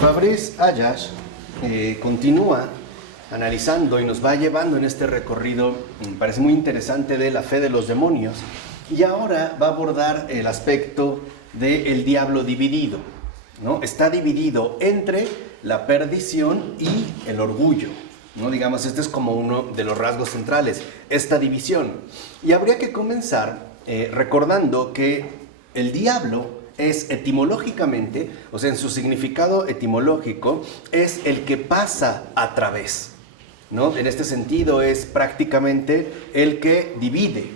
Fabrice Ayash continúa analizando y nos va llevando en este recorrido, me parece muy interesante, de la fe de los demonios, y ahora va a abordar el aspecto del diablo dividido, ¿no? Está dividido entre la perdición y el orgullo, ¿no? Digamos, este es como uno de los rasgos centrales, esta división. Y habría que comenzar recordando que el diablo es etimológicamente, o sea, en su significado etimológico, es el que pasa a través, ¿no? En este sentido es prácticamente el que divide,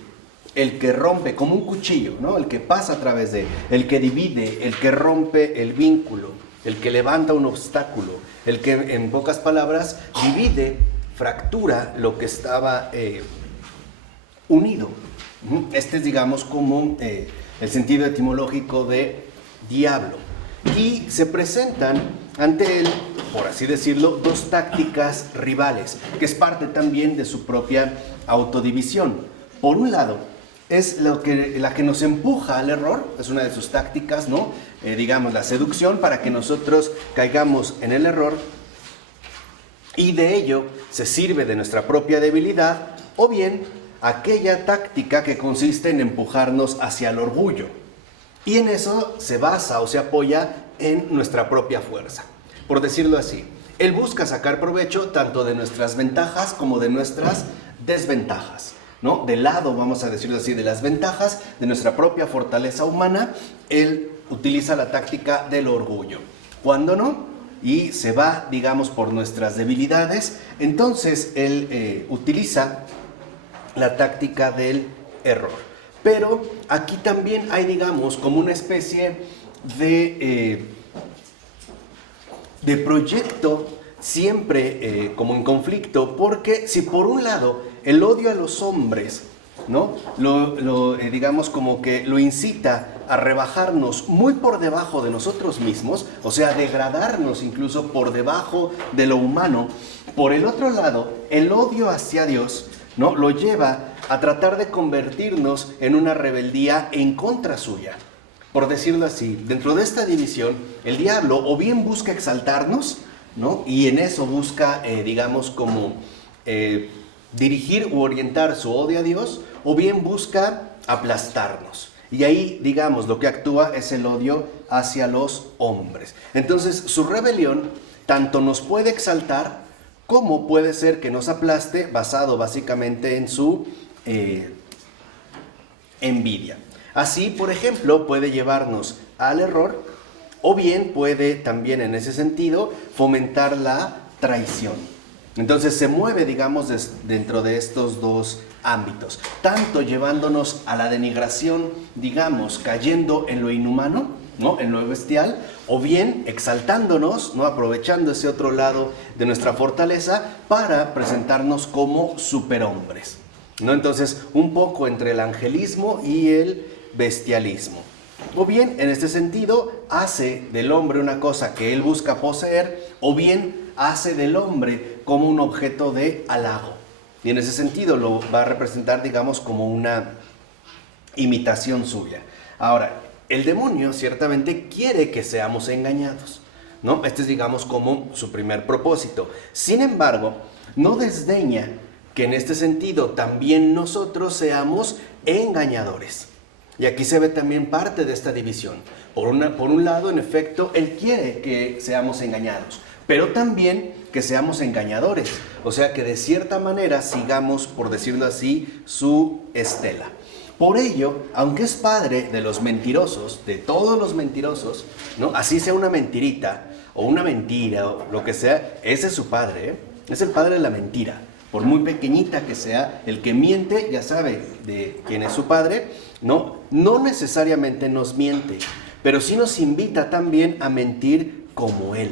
el que rompe, como un cuchillo, ¿no? El que pasa a través de, el que divide, el que rompe el vínculo, el que levanta un obstáculo, el que, en pocas palabras, divide, fractura lo que estaba unido. Este es, digamos, como el sentido etimológico de diablo. Y se presentan ante él, por así decirlo, dos tácticas rivales, que es parte también de su propia autodivisión. Por un lado, es la que nos empuja al error, es una de sus tácticas, ¿no? Digamos, la seducción para que nosotros caigamos en el error, y de ello se sirve de nuestra propia debilidad, o bien aquella táctica que consiste en empujarnos hacia el orgullo. Y en eso se basa o se apoya en nuestra propia fuerza. Por decirlo así, él busca sacar provecho tanto de nuestras ventajas como de nuestras desventajas, ¿no? Del lado, vamos a decirlo así, de las ventajas de nuestra propia fortaleza humana, él utiliza la táctica del orgullo. Cuando no, y se va, digamos, por nuestras debilidades, entonces él utiliza la táctica del error. Pero aquí también hay, digamos, como una especie de proyecto siempre como en conflicto, porque si por un lado el odio a los hombres, ¿no? Digamos como que lo incita a rebajarnos muy por debajo de nosotros mismos, o sea, degradarnos incluso por debajo de lo humano, por el otro lado, el odio hacia Dios, ¿no? Lo lleva a tratar de convertirnos en una rebeldía en contra suya. Por decirlo así, dentro de esta división, el diablo o bien busca exaltarnos, ¿no? Y en eso busca, digamos, como dirigir u orientar su odio a Dios, o bien busca aplastarnos. Y ahí, digamos, lo que actúa es el odio hacia los hombres. Entonces, su rebelión tanto nos puede exaltar, como puede ser que nos aplaste, basado básicamente en su envidia. Así, por ejemplo, puede llevarnos al error, o bien puede también en ese sentido fomentar la traición. Entonces se mueve, digamos, dentro de estos dos ámbitos, tanto llevándonos a la denigración, digamos, cayendo en lo inhumano, ¿no? En lo bestial, o bien exaltándonos, ¿no? Aprovechando ese otro lado de nuestra fortaleza para presentarnos como superhombres, ¿no? Entonces, un poco entre el angelismo y el bestialismo. O bien, en este sentido, hace del hombre una cosa que él busca poseer, o bien hace del hombre como un objeto de halago. Y en ese sentido lo va a representar, digamos, como una imitación suya. Ahora, el demonio ciertamente quiere que seamos engañados, ¿no? Este es, digamos, como su primer propósito. Sin embargo, no desdeña que en este sentido también nosotros seamos engañadores. Y aquí se ve también parte de esta división. Por un lado, en efecto, él quiere que seamos engañados, pero también que seamos engañadores. O sea, que de cierta manera sigamos, por decirlo así, su estela. Por ello, aunque es padre de los mentirosos, de todos los mentirosos, ¿no? Así sea una mentirita, o una mentira, o lo que sea, ese es su padre, ¿eh? Es el padre de la mentira. Por muy pequeñita que sea, el que miente ya sabe de quién es su padre, ¿no? No necesariamente nos miente, pero sí nos invita también a mentir como él.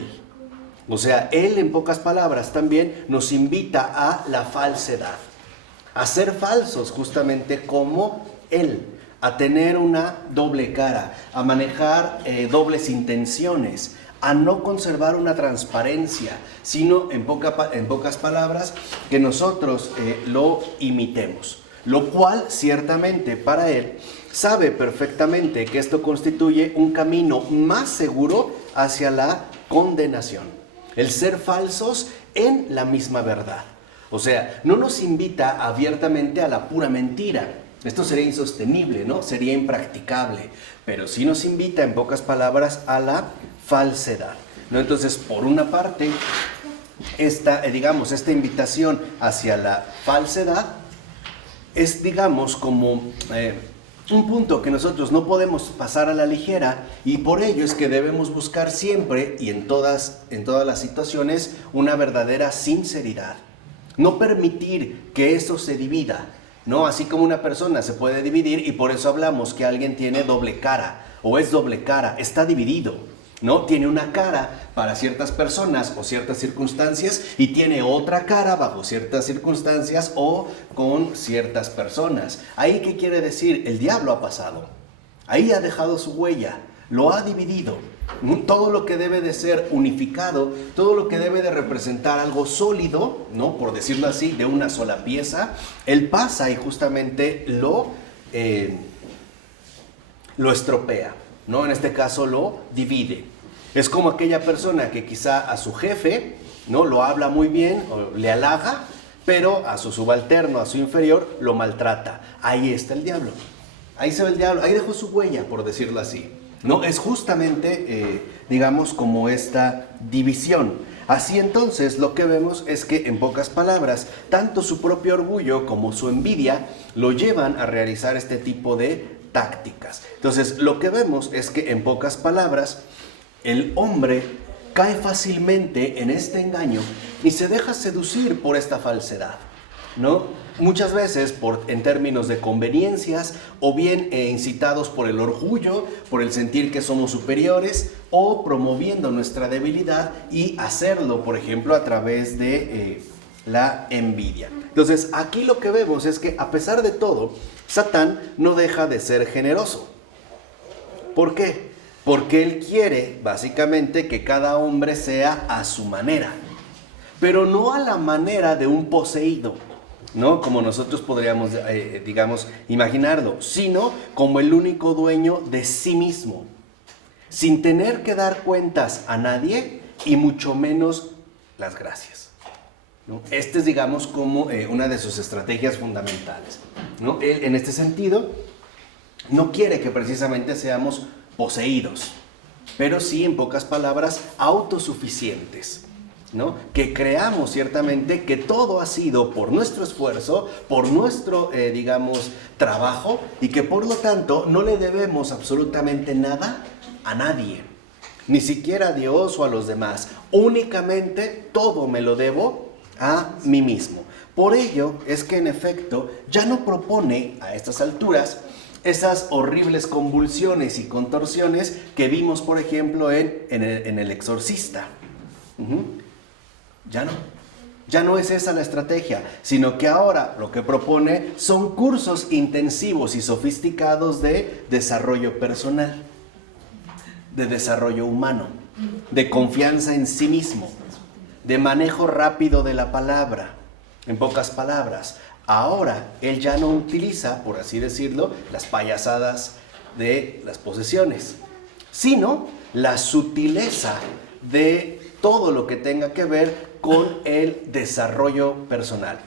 O sea, él, en pocas palabras, también nos invita a la falsedad, a ser falsos justamente como él, a tener una doble cara, a manejar dobles intenciones, a no conservar una transparencia, sino, en pocas palabras, que nosotros lo imitemos. Lo cual, ciertamente, para él, sabe perfectamente que esto constituye un camino más seguro hacia la condenación. El ser falsos en la misma verdad. O sea, no nos invita abiertamente a la pura mentira. Esto sería insostenible, ¿no? Sería impracticable. Pero sí nos invita, en pocas palabras, a la falsedad, ¿no? Entonces, por una parte, esta invitación hacia la falsedad es, digamos, como un punto que nosotros no podemos pasar a la ligera, y por ello es que debemos buscar siempre y en todas las situaciones una verdadera sinceridad. No permitir que eso se divida, ¿no? Así como una persona se puede dividir, y por eso hablamos que alguien tiene doble cara o es doble cara, está dividido, ¿no? Tiene una cara para ciertas personas o ciertas circunstancias y tiene otra cara bajo ciertas circunstancias o con ciertas personas. ¿Ahí qué quiere decir? El diablo ha pasado. Ahí ha dejado su huella, lo ha dividido. Todo lo que debe de ser unificado, todo lo que debe de representar algo sólido, ¿no? Por decirlo así, de una sola pieza, él pasa y justamente lo estropea, ¿no? En este caso lo divide. Es como aquella persona que quizá a su jefe, ¿no? Lo habla muy bien, o le halaga, pero a su subalterno, a su inferior, lo maltrata. Ahí está el diablo. Ahí se ve el diablo, ahí dejó su huella, por decirlo así. No, es justamente, digamos, como esta división. Así entonces lo que vemos es que, en pocas palabras, tanto su propio orgullo como su envidia lo llevan a realizar este tipo de tácticas. Entonces lo que vemos es que, en pocas palabras, el hombre cae fácilmente en este engaño y se deja seducir por esta falsedad, ¿no? Muchas veces en términos de conveniencias, o bien incitados por el orgullo, por el sentir que somos superiores, o promoviendo nuestra debilidad, y hacerlo, por ejemplo, a través de la envidia. Entonces, aquí lo que vemos es que, a pesar de todo, Satán no deja de ser generoso. ¿Por qué? Porque él quiere, básicamente, que cada hombre sea a su manera, pero no a la manera de un poseído, ¿no? Como nosotros podríamos, digamos, imaginarlo, sino como el único dueño de sí mismo, sin tener que dar cuentas a nadie y mucho menos las gracias, ¿no? Este es, digamos, como una de sus estrategias fundamentales, ¿no? Él, en este sentido, no quiere que precisamente seamos poseídos, pero sí, en pocas palabras, autosuficientes, ¿no? Que creamos ciertamente que todo ha sido por nuestro esfuerzo, por nuestro, digamos, trabajo, y que por lo tanto no le debemos absolutamente nada a nadie, ni siquiera a Dios o a los demás. Únicamente todo me lo debo a mí mismo. Por ello es que, en efecto, ya no propone a estas alturas esas horribles convulsiones y contorsiones que vimos, por ejemplo, en el Exorcista. Ya no es esa la estrategia, sino que ahora lo que propone son cursos intensivos y sofisticados de desarrollo personal, de desarrollo humano, de confianza en sí mismo, de manejo rápido de la palabra. En pocas palabras, ahora él ya no utiliza, por así decirlo, las payasadas de las posesiones, sino la sutileza de todo lo que tenga que ver con el desarrollo personal,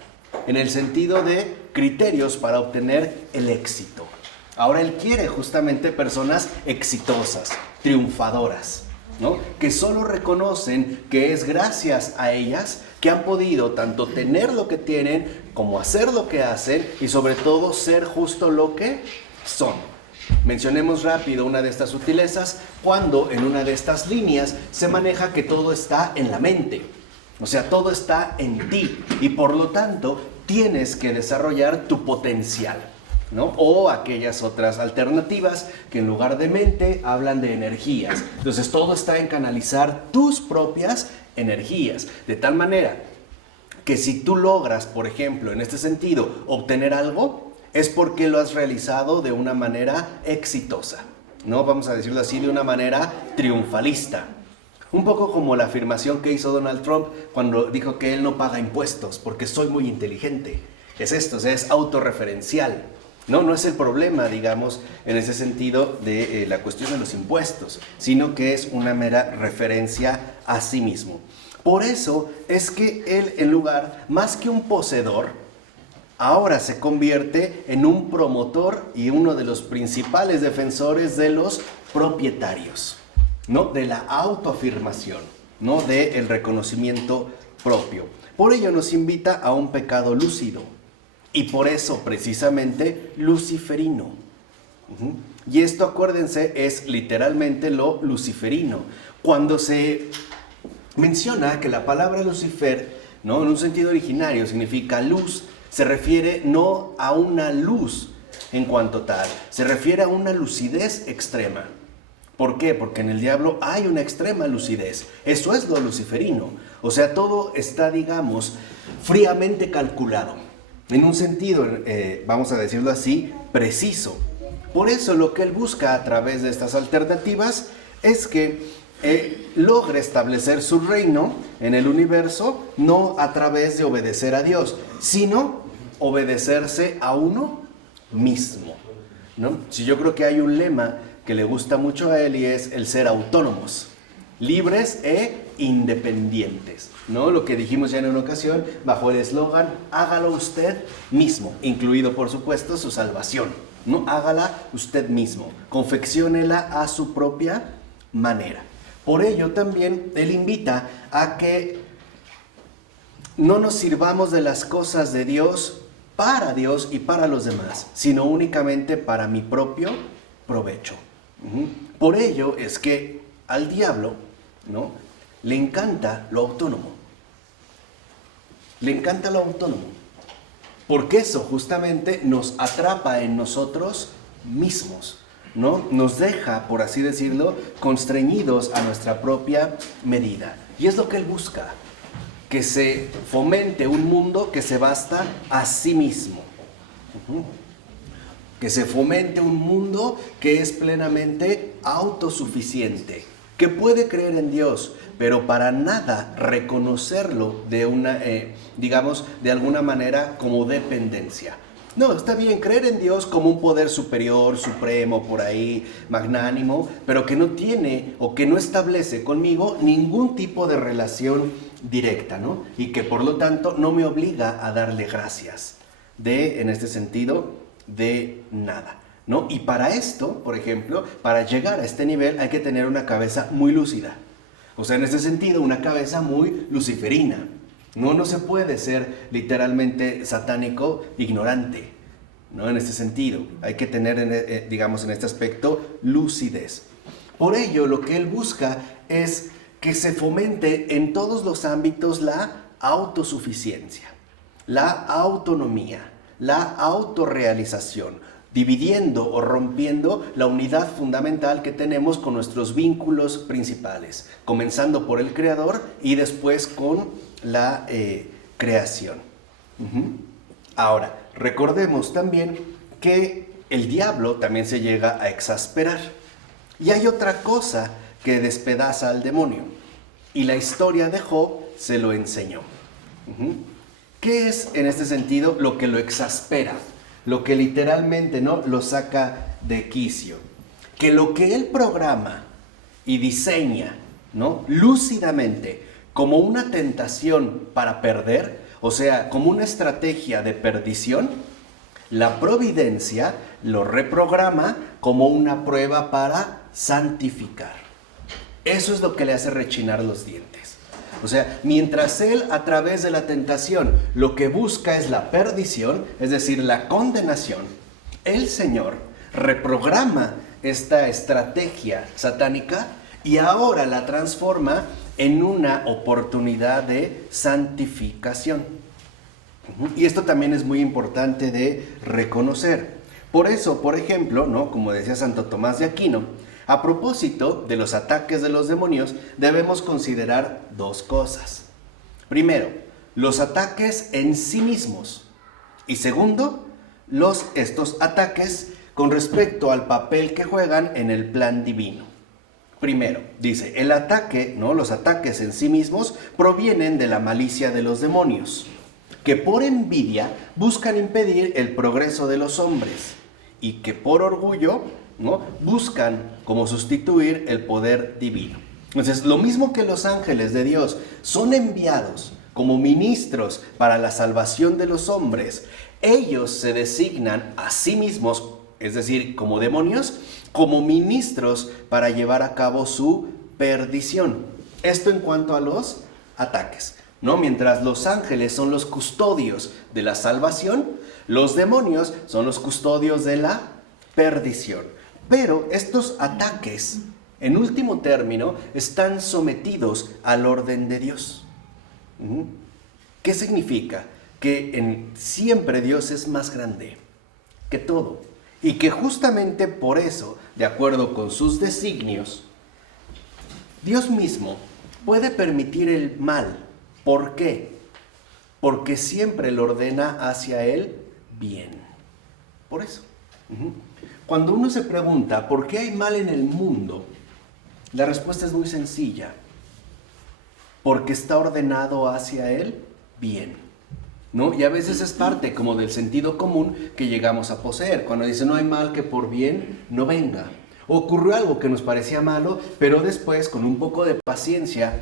en el sentido de criterios para obtener el éxito. Ahora él quiere justamente personas exitosas, triunfadoras, ¿no? Que solo reconocen que es gracias a ellas que han podido tanto tener lo que tienen, como hacer lo que hacen, y sobre todo ser justo lo que son. Mencionemos rápido una de estas sutilezas, cuando en una de estas líneas se maneja que todo está en la mente. O sea, todo está en ti, y por lo tanto tienes que desarrollar tu potencial, ¿no? O aquellas otras alternativas que en lugar de mente hablan de energías. Entonces todo está en canalizar tus propias energías, de tal manera que si tú logras, por ejemplo, en este sentido, obtener algo, es porque lo has realizado de una manera exitosa, ¿no? Vamos a decirlo así, de una manera triunfalista. Un poco como la afirmación que hizo Donald Trump cuando dijo que él no paga impuestos porque soy muy inteligente. Es esto, o sea, es autorreferencial. No es el problema, digamos, en ese sentido de la cuestión de los impuestos, sino que es una mera referencia a sí mismo. Por eso es que él, en lugar, más que un poseedor, ahora se convierte en un promotor y uno de los principales defensores de los propietarios, ¿no? De la autoafirmación, ¿no? Del reconocimiento propio. Por ello nos invita a un pecado lúcido. Y por eso, precisamente, luciferino. Y esto, acuérdense, es literalmente lo luciferino. Cuando se menciona que la palabra Lucifer, ¿no? En un sentido originario significa luz, se refiere no a una luz en cuanto tal, se refiere a una lucidez extrema. ¿Por qué? Porque en el diablo hay una extrema lucidez. Eso es lo luciferino. O sea, todo está, digamos, fríamente calculado. En un sentido, vamos a decirlo así, preciso. Por eso lo que él busca a través de estas alternativas es que logre establecer su reino en el universo, no a través de obedecer a Dios, sino obedecerse a uno mismo, ¿no? Si yo creo que hay un lema que le gusta mucho a él y es el ser autónomos, libres e independientes, ¿no? Lo que dijimos ya en una ocasión bajo el eslogan, hágalo usted mismo, incluido por supuesto su salvación, ¿no? Hágala usted mismo, confecciónela a su propia manera. Por ello también él invita a que no nos sirvamos de las cosas de Dios para Dios y para los demás, sino únicamente para mi propio provecho. Por ello es que al diablo, ¿no?, le encanta lo autónomo. Le encanta lo autónomo. Porque eso justamente nos atrapa en nosotros mismos, ¿no? Nos deja, por así decirlo, constreñidos a nuestra propia medida. Y es lo que él busca, que se fomente un mundo que se basta a sí mismo. Que se fomente un mundo que es plenamente autosuficiente, que puede creer en Dios, pero para nada reconocerlo de una, digamos, de alguna manera como dependencia. No, está bien creer en Dios como un poder superior, supremo, por ahí, magnánimo, pero que no tiene o que no establece conmigo ningún tipo de relación directa, ¿no? Y que por lo tanto no me obliga a darle gracias en este sentido, de nada, ¿no? Y para esto, por ejemplo, para llegar a este nivel hay que tener una cabeza muy lúcida. O sea, en este sentido, una cabeza muy luciferina. No se puede ser literalmente satánico ignorante, ¿no? En este sentido, hay que tener, digamos, en este aspecto, lucidez. Por ello, lo que él busca es que se fomente en todos los ámbitos la autosuficiencia, la autonomía, la autorrealización, dividiendo o rompiendo la unidad fundamental que tenemos con nuestros vínculos principales, comenzando por el Creador y después con la creación. Ahora, recordemos también que el diablo también se llega a exasperar. Y hay otra cosa que despedaza al demonio, y la historia de Job se lo enseñó. ¿Qué es en este sentido lo que lo exaspera? Lo que literalmente, ¿no?, lo saca de quicio. Que lo que él programa y diseña, ¿no?, lúcidamente como una tentación para perder, o sea, como una estrategia de perdición, la providencia lo reprograma como una prueba para santificar. Eso es lo que le hace rechinar los dientes. O sea, mientras él a través de la tentación lo que busca es la perdición, es decir, la condenación, el Señor reprograma esta estrategia satánica y ahora la transforma en una oportunidad de santificación. Y esto también es muy importante de reconocer. Por eso, por ejemplo, ¿no?, como decía Santo Tomás de Aquino, a propósito de los ataques de los demonios, debemos considerar dos cosas. Primero, los ataques en sí mismos. Y segundo, estos ataques con respecto al papel que juegan en el plan divino. Primero, dice, el ataque, ¿no?, los ataques en sí mismos provienen de la malicia de los demonios. que por envidia buscan impedir el progreso de los hombres y que por orgullo, ¿no?, buscan como sustituir el poder divino. Entonces, lo mismo que los ángeles de Dios son enviados como ministros para la salvación de los hombres, ellos se designan a sí mismos, es decir, como demonios, como ministros para llevar a cabo su perdición. Esto en cuanto a los ataques, ¿no? Mientras los ángeles son los custodios de la salvación, los demonios son los custodios de la perdición. Pero estos ataques, en último término, están sometidos al orden de Dios. ¿Qué significa? Que siempre Dios es más grande que todo. Y que justamente por eso, de acuerdo con sus designios, Dios mismo puede permitir el mal. ¿Por qué? Porque siempre lo ordena hacia el bien. Por eso. Cuando uno se pregunta ¿por qué hay mal en el mundo?, la respuesta es muy sencilla. Porque está ordenado hacia el bien, ¿no? Y a veces es parte como del sentido común que llegamos a poseer. Cuando dice no hay mal que por bien no venga. Ocurrió algo que nos parecía malo, pero después con un poco de paciencia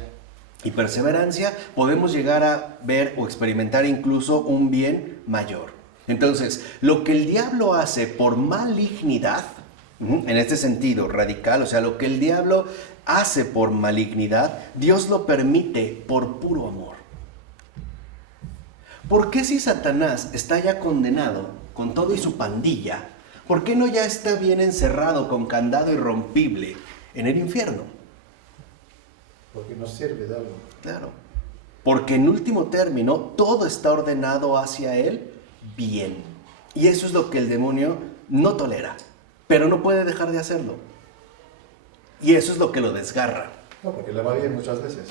y perseverancia podemos llegar a ver o experimentar incluso un bien mayor. Entonces, lo que el diablo hace por malignidad, en este sentido radical, o sea, lo que el diablo hace por malignidad, Dios lo permite por puro amor. ¿Por qué si Satanás está ya condenado con todo y su pandilla, por qué no ya está bien encerrado con candado irrompible en el infierno? Porque no sirve de algo. Claro. Porque en último término todo está ordenado hacia el bien. Y eso es lo que el demonio no tolera, pero no puede dejar de hacerlo. Y eso es lo que lo desgarra. No, porque le va bien muchas veces.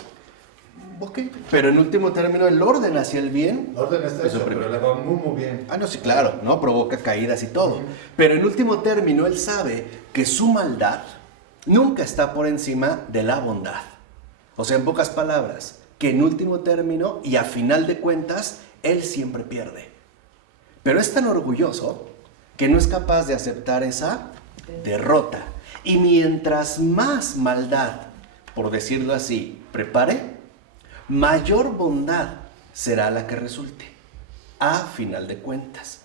Ok, pero en último término el orden hacia el bien. El orden está hecho, pero le va muy bien. Ah, no, sí, claro, ¿no? Provoca caídas y todo. Pero en último término él sabe que su maldad nunca está por encima de la bondad. O sea, en pocas palabras, que en último término y a final de cuentas, él siempre pierde. Pero es tan orgulloso que no es capaz de aceptar esa derrota. Y mientras más maldad, por decirlo así, prepare, mayor bondad será la que resulte, a final de cuentas.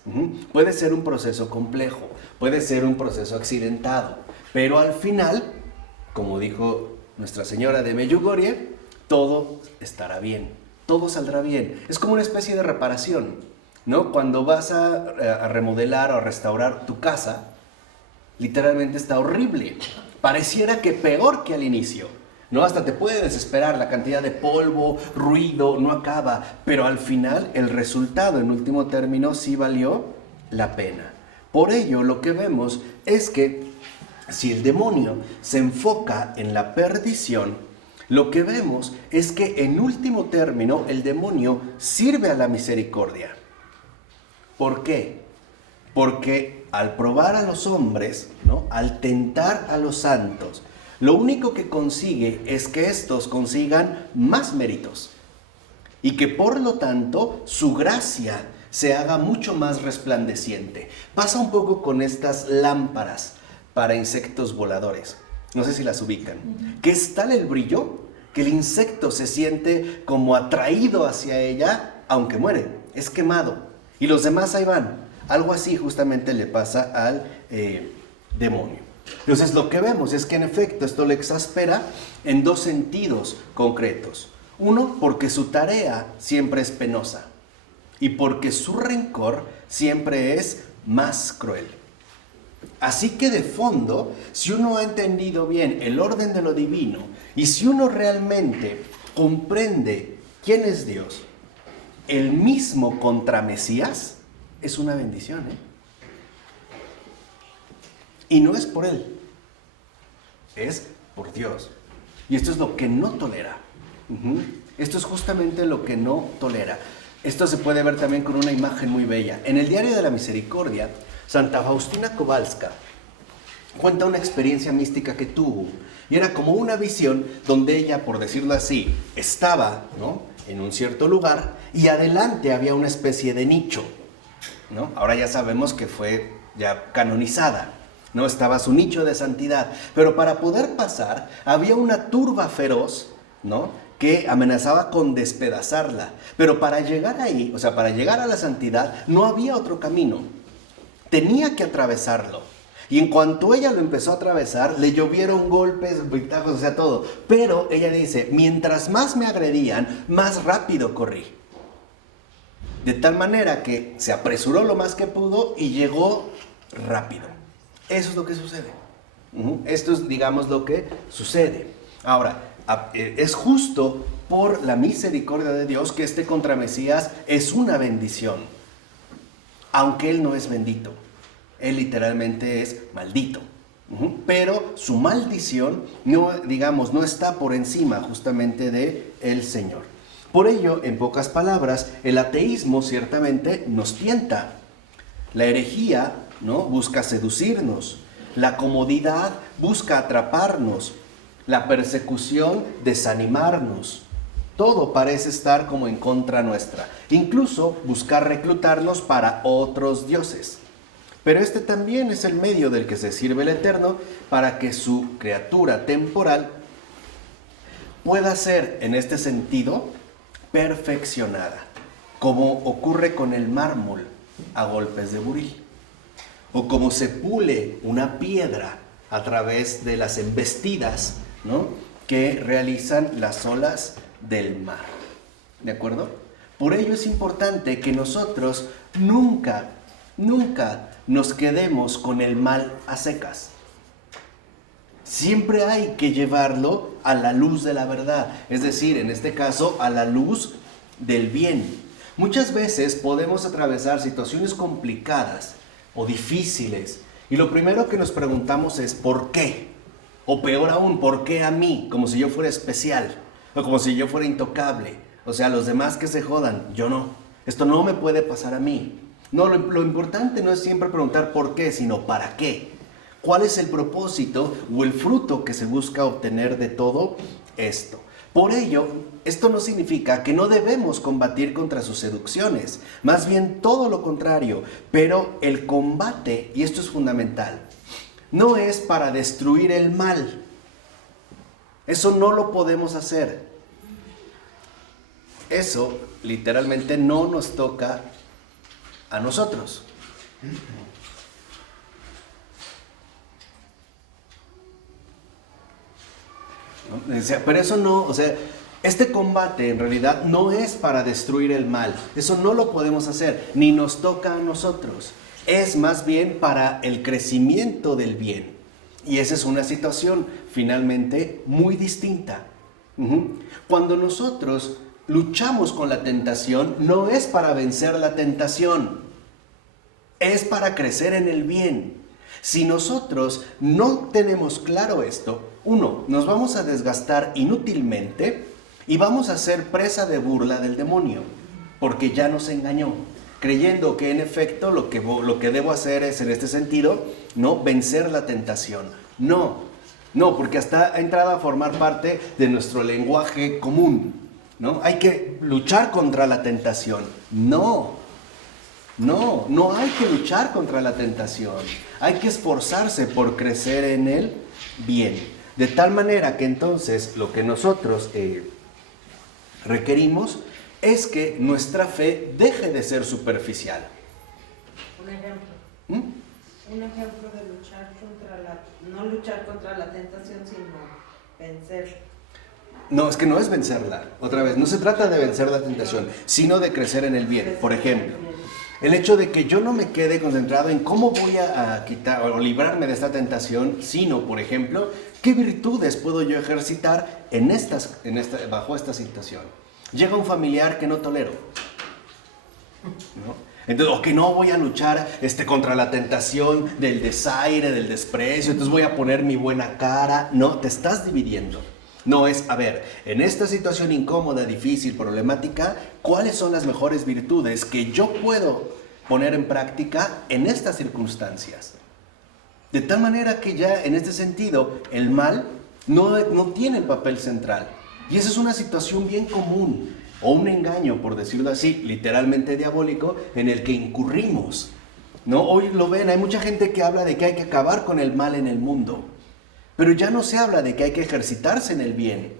Puede ser un proceso complejo, puede ser un proceso accidentado, pero al final, como dijo Nuestra Señora de Medjugorje, todo estará bien, todo saldrá bien. Es como una especie de reparación, ¿no? Cuando vas a remodelar o a restaurar tu casa, literalmente está horrible. Pareciera que peor que al inicio, ¿no? Hasta te puede desesperar la cantidad de polvo, ruido, no acaba. Pero al final el resultado en último término sí valió la pena. Por ello lo que vemos es que si el demonio se enfoca en la perdición, lo que vemos es que en último término el demonio sirve a la misericordia. ¿Por qué? Porque al probar a los hombres, ¿no?, al tentar a los santos, lo único que consigue es que estos consigan más méritos y que por lo tanto su gracia se haga mucho más resplandeciente. Pasa un poco con estas lámparas para insectos voladores. No sé si las ubican. Que es tal el brillo que el insecto se siente como atraído hacia ella, aunque muere, es quemado. Y los demás ahí van. Algo así justamente le pasa al demonio. Entonces lo que vemos es que en efecto esto le exaspera en dos sentidos concretos. Uno, porque su tarea siempre es penosa y porque su rencor siempre es más cruel. Así que de fondo, si uno ha entendido bien el orden de lo divino y si uno realmente comprende quién es Dios, el mismo contra Mesías es una bendición, Y no es por él, es por Dios. Y esto es lo que no tolera. Esto es justamente lo que no tolera. Esto se puede ver también con una imagen muy bella. En el Diario de la Misericordia, Santa Faustina Kowalska cuenta una experiencia mística que tuvo. Y era como una visión donde ella, por decirlo así, estaba, ¿no?, en un cierto lugar y adelante había una especie de nicho, ¿no? Ahora ya sabemos que fue ya canonizada, ¿no? Estaba su nicho de santidad, pero para poder pasar había una turba feroz, ¿no? Que amenazaba con despedazarla, pero para llegar ahí, o sea, para llegar a la santidad no había otro camino, tenía que atravesarlo. Y en cuanto ella lo empezó a atravesar, le llovieron golpes, pitazos, o sea, todo. Pero ella dice, mientras más me agredían, más rápido corrí. De tal manera que se apresuró lo más que pudo y llegó rápido. Eso es lo que sucede. Esto es, digamos, lo que sucede. Ahora, es justo por la misericordia de Dios que este contramesías es una bendición. Aunque él no es bendito. Él literalmente es maldito. Pero su maldición no, digamos, no está por encima justamente de el Señor. Por ello, en pocas palabras, el ateísmo ciertamente nos tienta. La herejía, ¿no?, busca seducirnos. La comodidad busca atraparnos. La persecución desanimarnos. Todo parece estar como en contra nuestra. Incluso buscar reclutarnos para otros dioses. Pero este también es el medio del que se sirve el Eterno para que su criatura temporal pueda ser, en este sentido, perfeccionada, como ocurre con el mármol a golpes de buril, o como se pule una piedra a través de las embestidas, ¿no?, que realizan las olas del mar. ¿De acuerdo? Por ello es importante que nosotros nunca nos quedemos con el mal a secas. Siempre hay que llevarlo a la luz de la verdad, es decir, en este caso, a la luz del bien. Muchas veces podemos atravesar situaciones complicadas o difíciles y lo primero que nos preguntamos es ¿por qué? O peor aún, ¿por qué a mí? Como si yo fuera especial o como si yo fuera intocable. O sea, los demás que se jodan, yo no. Esto no me puede pasar a mí. No, lo importante no es siempre preguntar por qué, sino para qué. ¿Cuál es el propósito o el fruto que se busca obtener de todo esto? Por ello, esto no significa que no debemos combatir contra sus seducciones, más bien todo lo contrario, pero el combate, y esto es fundamental, no es para destruir el mal. Eso no lo podemos hacer. Eso literalmente no nos toca a nosotros. ¿No? Pero eso no, o sea, este combate en realidad no es para destruir el mal. Eso no lo podemos hacer, ni nos toca a nosotros. Es más bien para el crecimiento del bien. Y esa es una situación finalmente muy distinta. Cuando nosotros luchamos con la tentación, no es para vencer la tentación, es para crecer en el bien. Si nosotros no tenemos claro esto, uno, nos vamos a desgastar inútilmente y vamos a ser presa de burla del demonio, porque ya nos engañó, creyendo que en efecto lo que debo hacer es, en este sentido, no vencer la tentación. No, porque hasta ha entrado a formar parte de nuestro lenguaje común, ¿no? Hay que luchar contra la tentación. No hay que luchar contra la tentación. Hay que esforzarse por crecer en el bien. De tal manera que entonces lo que nosotros requerimos es que nuestra fe deje de ser superficial. Un ejemplo. Un ejemplo de no luchar contra la tentación, sino vencer. No, es que no es vencerla. Otra vez, no se trata de vencer la tentación, sino de crecer en el bien. Por ejemplo, el hecho de que yo no me quede concentrado en cómo voy a quitar o librarme de esta tentación, sino, por ejemplo, qué virtudes puedo yo ejercitar bajo esta situación. Llega un familiar que no tolero, ¿no? Entonces, o que no voy a luchar contra la tentación del desaire, del desprecio, entonces voy a poner mi buena cara. No, te estás dividiendo. No es, a ver, en esta situación incómoda, difícil, problemática, ¿cuáles son las mejores virtudes que yo puedo poner en práctica en estas circunstancias? De tal manera que ya en este sentido el mal no tiene el papel central. Y esa es una situación bien común, o un engaño, por decirlo así, literalmente diabólico, en el que incurrimos. ¿No? Hoy lo ven, hay mucha gente que habla de que hay que acabar con el mal en el mundo, pero ya no se habla de que hay que ejercitarse en el bien,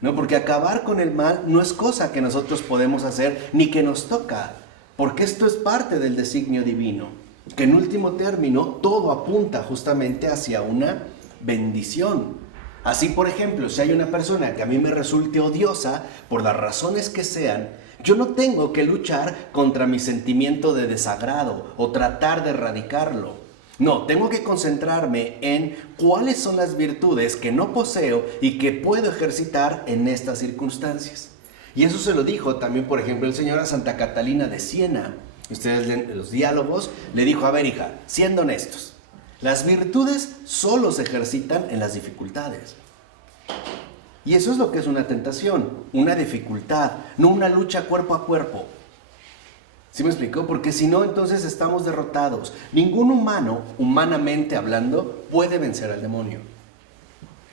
¿no? Porque acabar con el mal no es cosa que nosotros podemos hacer ni que nos toca, porque esto es parte del designio divino, que en último término todo apunta justamente hacia una bendición. Así, por ejemplo, si hay una persona que a mí me resulte odiosa, por las razones que sean, yo no tengo que luchar contra mi sentimiento de desagrado o tratar de erradicarlo. No, tengo que concentrarme en cuáles son las virtudes que no poseo y que puedo ejercitar en estas circunstancias. Y eso se lo dijo también, por ejemplo, el Señor a Santa Catalina de Siena. Ustedes leen los diálogos, le dijo: a ver, hija, siendo honestos, las virtudes solo se ejercitan en las dificultades. Y eso es lo que es una tentación, una dificultad, no una lucha cuerpo a cuerpo. ¿Sí me explicó? Porque si no, entonces estamos derrotados. Ningún humano, humanamente hablando, puede vencer al demonio.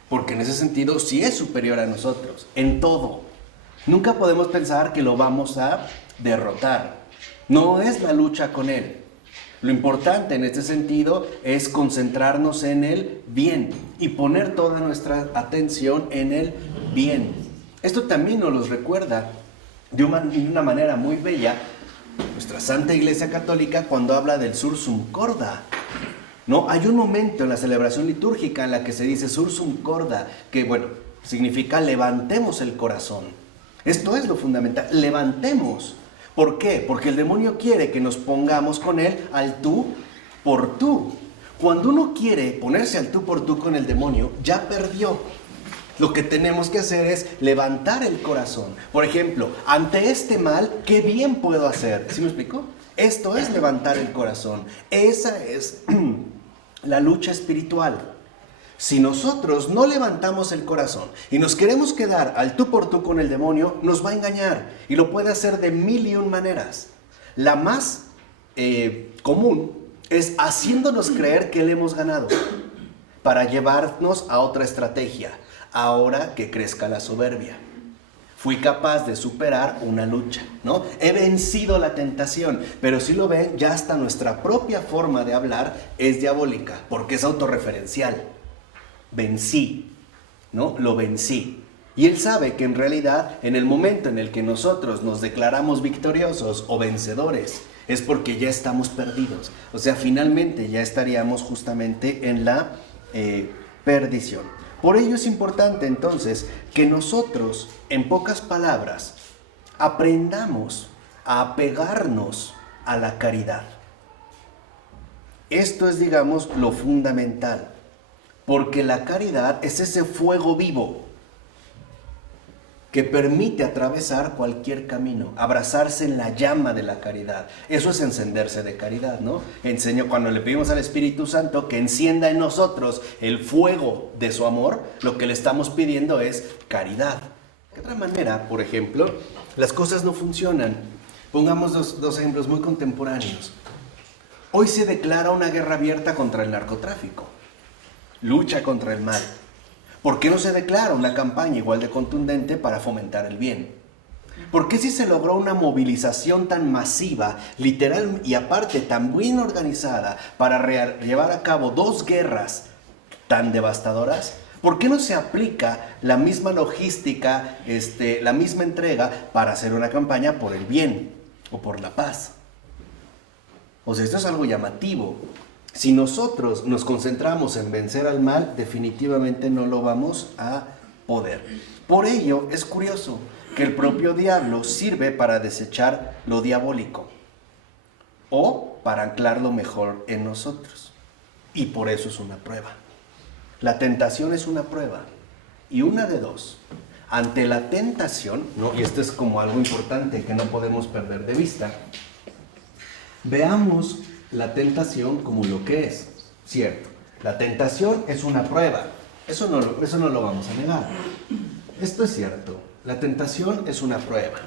Porque en ese sentido sí es superior a nosotros, en todo. Nunca podemos pensar que lo vamos a derrotar. No es la lucha con él. Lo importante en este sentido es concentrarnos en el bien y poner toda nuestra atención en el bien. Esto también nos lo recuerda de una manera muy bella nuestra Santa Iglesia Católica cuando habla del sursum corda. ¿No? Hay un momento en la celebración litúrgica en la que se dice sursum corda, que bueno, significa levantemos el corazón. Esto es lo fundamental, levantemos. ¿Por qué? Porque el demonio quiere que nos pongamos con él al tú por tú. Cuando uno quiere ponerse al tú por tú con el demonio, ya perdió. Lo que tenemos que hacer es levantar el corazón. Por ejemplo, ante este mal, ¿qué bien puedo hacer? ¿Sí me explico? Esto es levantar el corazón. Esa es la lucha espiritual. Si nosotros no levantamos el corazón y nos queremos quedar al tú por tú con el demonio, nos va a engañar y lo puede hacer de 1001 maneras. La más común es haciéndonos creer que le hemos ganado para llevarnos a otra estrategia. Ahora que crezca la soberbia. Fui capaz de superar una lucha, ¿no? He vencido la tentación, pero si lo ven, ya hasta nuestra propia forma de hablar es diabólica, porque es autorreferencial. Vencí, ¿no? Lo vencí. Y él sabe que en realidad, en el momento en el que nosotros nos declaramos victoriosos o vencedores, es porque ya estamos perdidos. O sea, finalmente ya estaríamos justamente en la perdición. Por ello es importante entonces que nosotros, en pocas palabras, aprendamos a apegarnos a la caridad. Esto es, digamos, lo fundamental, porque la caridad es ese fuego vivo que permite atravesar cualquier camino, abrazarse en la llama de la caridad. Eso es encenderse de caridad, ¿no? Cuando le pedimos al Espíritu Santo que encienda en nosotros el fuego de su amor, lo que le estamos pidiendo es caridad. De otra manera, por ejemplo, las cosas no funcionan. Pongamos dos ejemplos muy contemporáneos. Hoy se declara una guerra abierta contra el narcotráfico, lucha contra el mal. ¿Por qué no se declara una campaña igual de contundente para fomentar el bien? ¿Por qué si se logró una movilización tan masiva, literal y aparte tan bien organizada para llevar a cabo 2 guerras tan devastadoras? ¿Por qué no se aplica la misma logística, la misma entrega para hacer una campaña por el bien o por la paz? O sea, esto es algo llamativo. Si nosotros nos concentramos en vencer al mal, definitivamente no lo vamos a poder. Por ello, es curioso que el propio diablo sirve para desechar lo diabólico o para anclarlo mejor en nosotros. Y por eso es una prueba. La tentación es una prueba. Y una de dos. Ante la tentación, ¿no? Y esto es como algo importante que no podemos perder de vista, veamos la tentación como lo que es, cierto. La tentación es una prueba, eso no lo vamos a negar. Esto es cierto, la tentación es una prueba.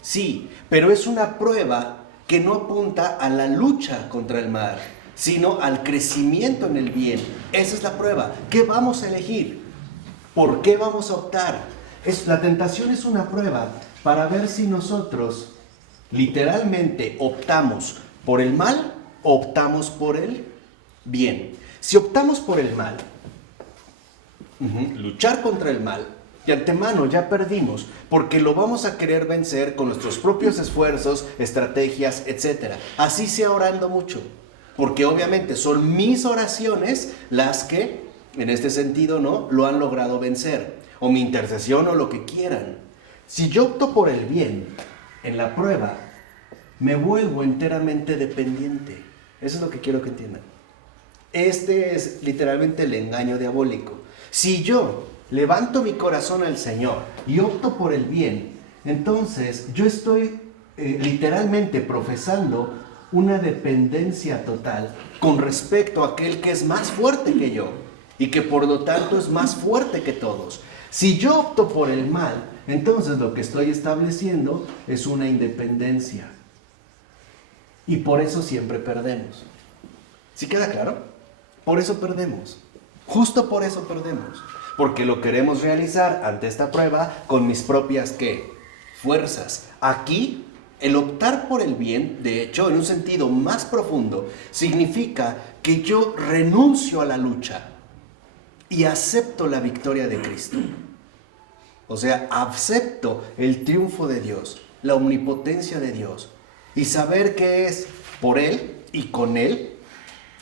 Sí, pero es una prueba que no apunta a la lucha contra el mal, sino al crecimiento en el bien. Esa es la prueba. ¿Qué vamos a elegir? ¿Por qué vamos a optar? La tentación es una prueba para ver si nosotros literalmente optamos por el mal o optamos por el bien. Si optamos por el mal, luchar contra el mal, de antemano ya perdimos, porque lo vamos a querer vencer con nuestros propios esfuerzos, estrategias, etc. Así sea orando mucho, porque obviamente son mis oraciones las que, en este sentido, ¿no?, lo han logrado vencer, o mi intercesión o lo que quieran. Si yo opto por el bien en la prueba, me vuelvo enteramente dependiente. Eso es lo que quiero que entiendan. Este es literalmente el engaño diabólico. Si yo levanto mi corazón al Señor y opto por el bien, entonces yo estoy literalmente profesando una dependencia total con respecto a aquel que es más fuerte que yo y que por lo tanto es más fuerte que todos. Si yo opto por el mal, entonces lo que estoy estableciendo es una independencia. Y por eso siempre perdemos. ¿Sí queda claro? Por eso perdemos. Justo por eso perdemos. Porque lo queremos realizar ante esta prueba con mis propias, ¿qué?, fuerzas. Aquí, el optar por el bien, de hecho, en un sentido más profundo, significa que yo renuncio a la lucha y acepto la victoria de Cristo. O sea, acepto el triunfo de Dios, la omnipotencia de Dios, y saber que es por Él y con Él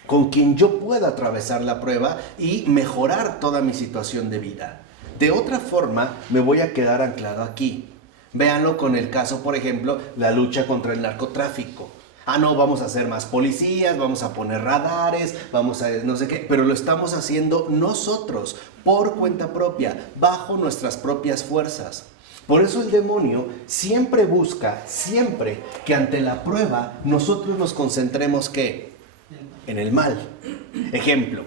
con quien yo pueda atravesar la prueba y mejorar toda mi situación de vida. De otra forma, me voy a quedar anclado aquí. Véanlo con el caso, por ejemplo, la lucha contra el narcotráfico. No, vamos a hacer más policías, vamos a poner radares, vamos a no sé qué, pero lo estamos haciendo nosotros, por cuenta propia, bajo nuestras propias fuerzas. Por eso el demonio siempre busca, siempre, que ante la prueba nosotros nos concentremos, ¿qué?, en el mal. Ejemplo,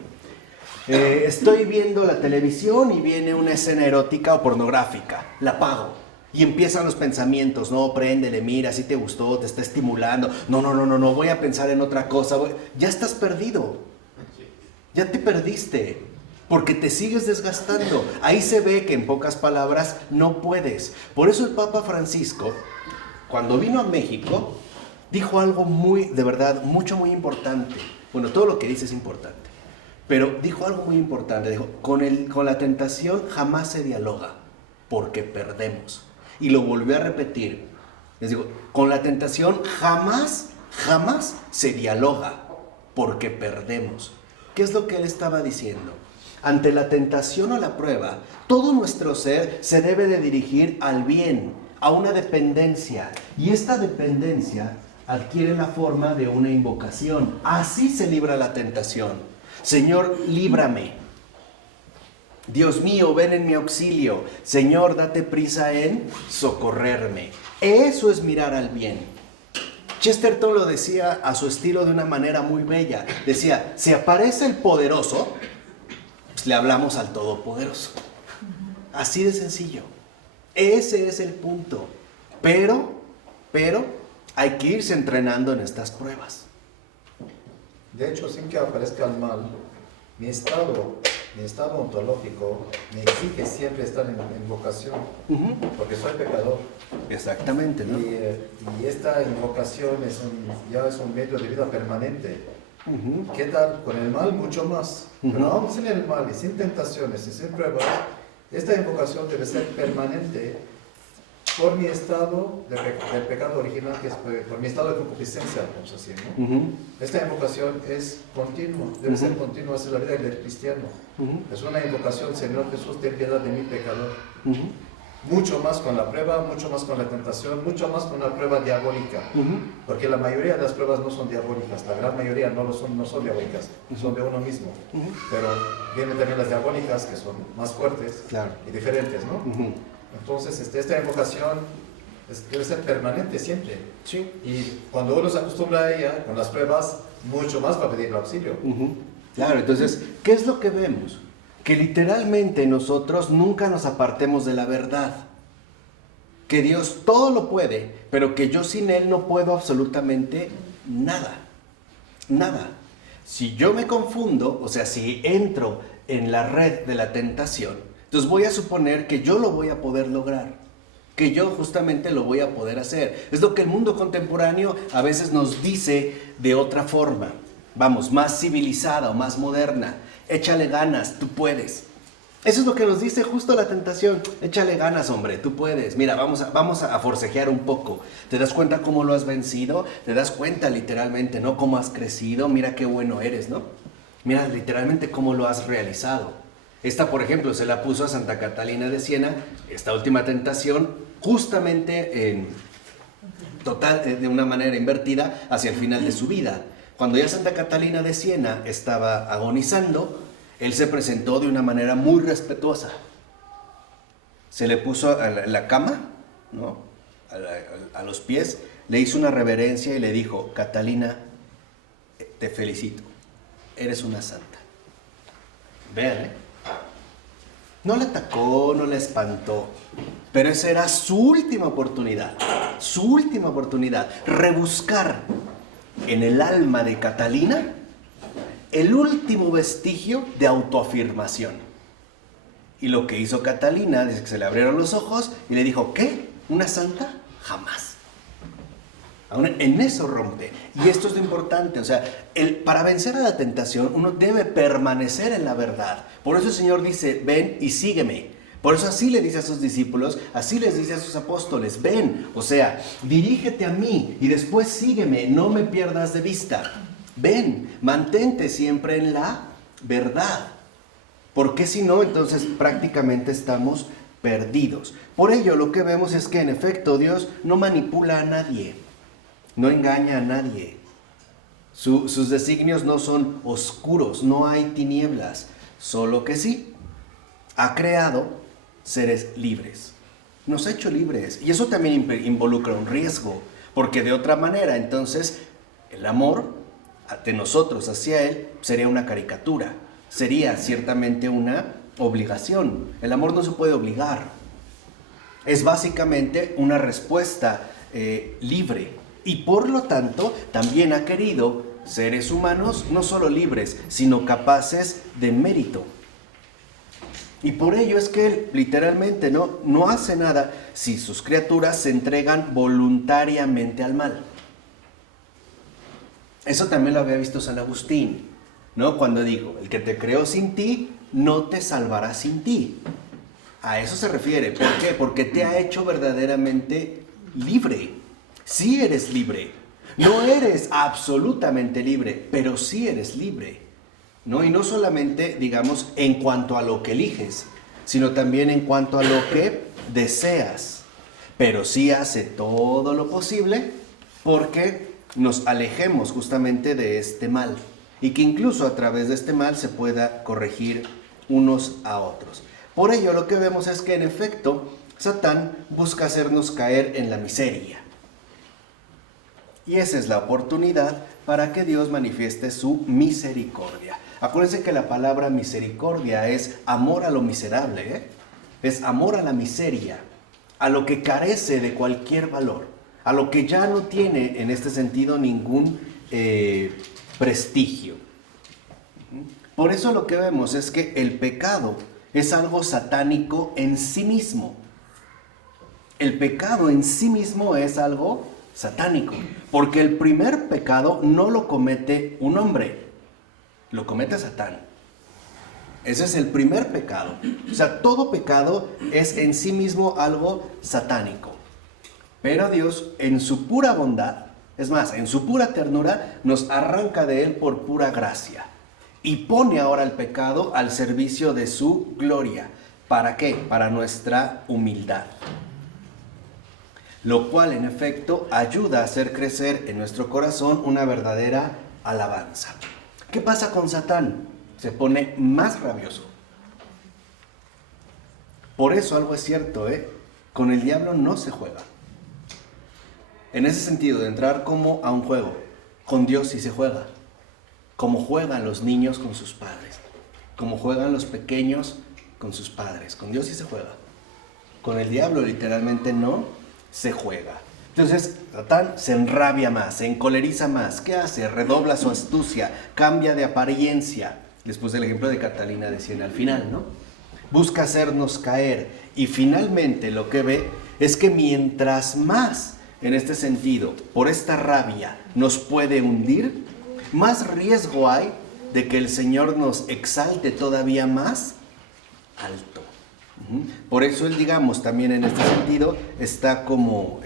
estoy viendo la televisión y viene una escena erótica o pornográfica, la apago y empiezan los pensamientos, no, préndele, mira, si te gustó, te está estimulando, no, voy a pensar en otra cosa, ya estás perdido, ya te perdiste, porque te sigues desgastando. Ahí se ve que en pocas palabras no puedes. Por eso el Papa Francisco, cuando vino a México, dijo algo muy, de verdad, muy importante. Bueno, todo lo que dice es importante, pero dijo algo muy importante. Dijo, con la tentación jamás se dialoga, porque perdemos. Y lo volvió a repetir. Les digo, con la tentación jamás se dialoga, porque perdemos. ¿Qué es lo que él estaba diciendo? Ante la tentación o la prueba, todo nuestro ser se debe de dirigir al bien, a una dependencia. Y esta dependencia adquiere la forma de una invocación. Así se libra la tentación. Señor, líbrame. Dios mío, ven en mi auxilio. Señor, date prisa en socorrerme. Eso es mirar al bien. Chesterton lo decía a su estilo de una manera muy bella. Decía, si aparece el poderoso, pues le hablamos al todopoderoso. Así de sencillo. Ese es el punto. Pero hay que irse entrenando en estas pruebas. De hecho, sin que aparezca el mal, mi estado ontológico me exige siempre estar en invocación, porque soy pecador. Exactamente, ¿no? Y esta invocación ya es un medio de vida permanente. ¿Qué tal? Con el mal mucho más. Pero aún sin el mal y sin tentaciones y sin pruebas, esta invocación debe ser permanente por mi estado del pecado original, que es por mi estado de concupiscencia, vamos a decir, ¿no? Esta invocación es continua, debe ser continua, es la vida del cristiano. Es una invocación, Señor Jesús, ten piedad de mi pecador. Mucho más con la prueba, mucho más con la tentación, mucho más con la prueba diabólica. Porque la mayoría de las pruebas no son diabólicas, la gran mayoría no son diabólicas, son de uno mismo. Pero vienen también las diabólicas, que son más fuertes y diferentes, ¿no? Entonces, esta invocación debe ser permanente siempre. Sí. Y cuando uno se acostumbra a ella, con las pruebas, mucho más va a pedir el auxilio. Claro, entonces, ¿qué es lo que vemos? Que literalmente nosotros nunca nos apartemos de la verdad. Que Dios todo lo puede, pero que yo sin Él no puedo absolutamente nada. Nada. Si yo me confundo, o sea, si entro en la red de la tentación, Entonces voy a suponer que yo lo voy a poder lograr, que yo justamente lo voy a poder hacer. Es lo que el mundo contemporáneo a veces nos dice de otra forma, vamos, más civilizada o más moderna. Échale ganas, tú puedes. Eso es lo que nos dice justo la tentación. Échale ganas, hombre, tú puedes. Mira, vamos a forcejear un poco. ¿Te das cuenta cómo lo has vencido? ¿Te das cuenta literalmente, no? Cómo has crecido. Mira qué bueno eres, ¿no? Mira literalmente cómo lo has realizado. Esta, por ejemplo, se la puso a Santa Catalina de Siena, esta última tentación, justamente de una manera invertida hacia el final de su vida. Cuando ya Santa Catalina de Siena estaba agonizando, él se presentó de una manera muy respetuosa. Se le puso a la cama, ¿no? A los pies, le hizo una reverencia y le dijo: Catalina, te felicito, eres una santa. Vean, no le atacó, no le espantó, pero esa era su última oportunidad, rebuscar en el alma de Catalina el último vestigio de autoafirmación. Y lo que hizo Catalina, dice que se le abrieron los ojos y le dijo: ¿qué? ¿Una santa? Jamás. Aún en eso rompe. Y esto es lo importante, o sea, para vencer a la tentación uno debe permanecer en la verdad. Por eso el Señor dice: ven y sígueme. Por eso así le dice a sus discípulos, así les dice a sus apóstoles: ven, o sea, dirígete a mí y después sígueme, no me pierdas de vista. Ven, mantente siempre en la verdad. Porque si no, entonces prácticamente estamos perdidos. Por ello lo que vemos es que en efecto Dios no manipula a nadie, no engaña a nadie. Sus designios no son oscuros, no hay tinieblas. Solo que sí, ha creado seres libres. Nos ha hecho libres. Y eso también involucra un riesgo. Porque de otra manera, entonces, el amor de nosotros hacia Él sería una caricatura. Sería ciertamente una obligación. El amor no se puede obligar. Es básicamente una respuesta libre. Y por lo tanto, también ha querido seres humanos no solo libres, sino capaces de mérito. Y por ello es que Él literalmente no hace nada si sus criaturas se entregan voluntariamente al mal. Eso también lo había visto San Agustín, ¿no? Cuando dijo: el que te creó sin ti, no te salvará sin ti. A eso se refiere. ¿Por qué? Porque te ha hecho verdaderamente libre. Sí eres libre. No eres absolutamente libre, pero sí eres libre, ¿no? Y no solamente, digamos, en cuanto a lo que eliges, sino también en cuanto a lo que deseas. Pero sí hace todo lo posible porque nos alejemos justamente de este mal y que incluso a través de este mal se pueda corregir unos a otros. Por ello lo que vemos es que en efecto Satán busca hacernos caer en la miseria. Y esa es la oportunidad para que Dios manifieste su misericordia. Acuérdense que la palabra misericordia es amor a lo miserable, ¿eh? Es amor a la miseria, a lo que carece de cualquier valor, a lo que ya no tiene en este sentido ningún prestigio. Por eso lo que vemos es que el pecado es algo satánico en sí mismo. El pecado en sí mismo es algo satánico, porque el primer pecado no lo comete un hombre, lo comete Satán. Ese es el primer pecado. O sea, todo pecado es en sí mismo algo satánico. Pero Dios, en su pura bondad, es más, en su pura ternura, nos arranca de él por pura gracia. Y pone ahora el pecado al servicio de su gloria. ¿Para qué? Para nuestra humildad. Lo cual, en efecto, ayuda a hacer crecer en nuestro corazón una verdadera alabanza. ¿Qué pasa con Satán? Se pone más rabioso. Por eso algo es cierto, con el diablo no se juega. En ese sentido, de entrar como a un juego, con Dios sí se juega. Como juegan los niños con sus padres, como juegan los pequeños con sus padres. Con Dios sí se juega. Con el diablo literalmente no se juega. Entonces Satán se enrabia más, se encoleriza más. ¿Qué hace? Redobla su astucia, cambia de apariencia. Les puse el ejemplo de Catalina de Siena al final, ¿no? busca hacernos caer y finalmente lo que ve es que mientras más, en este sentido, por esta rabia nos puede hundir, más riesgo hay de que el Señor nos exalte todavía más alto. Por eso él, digamos, también en este sentido está como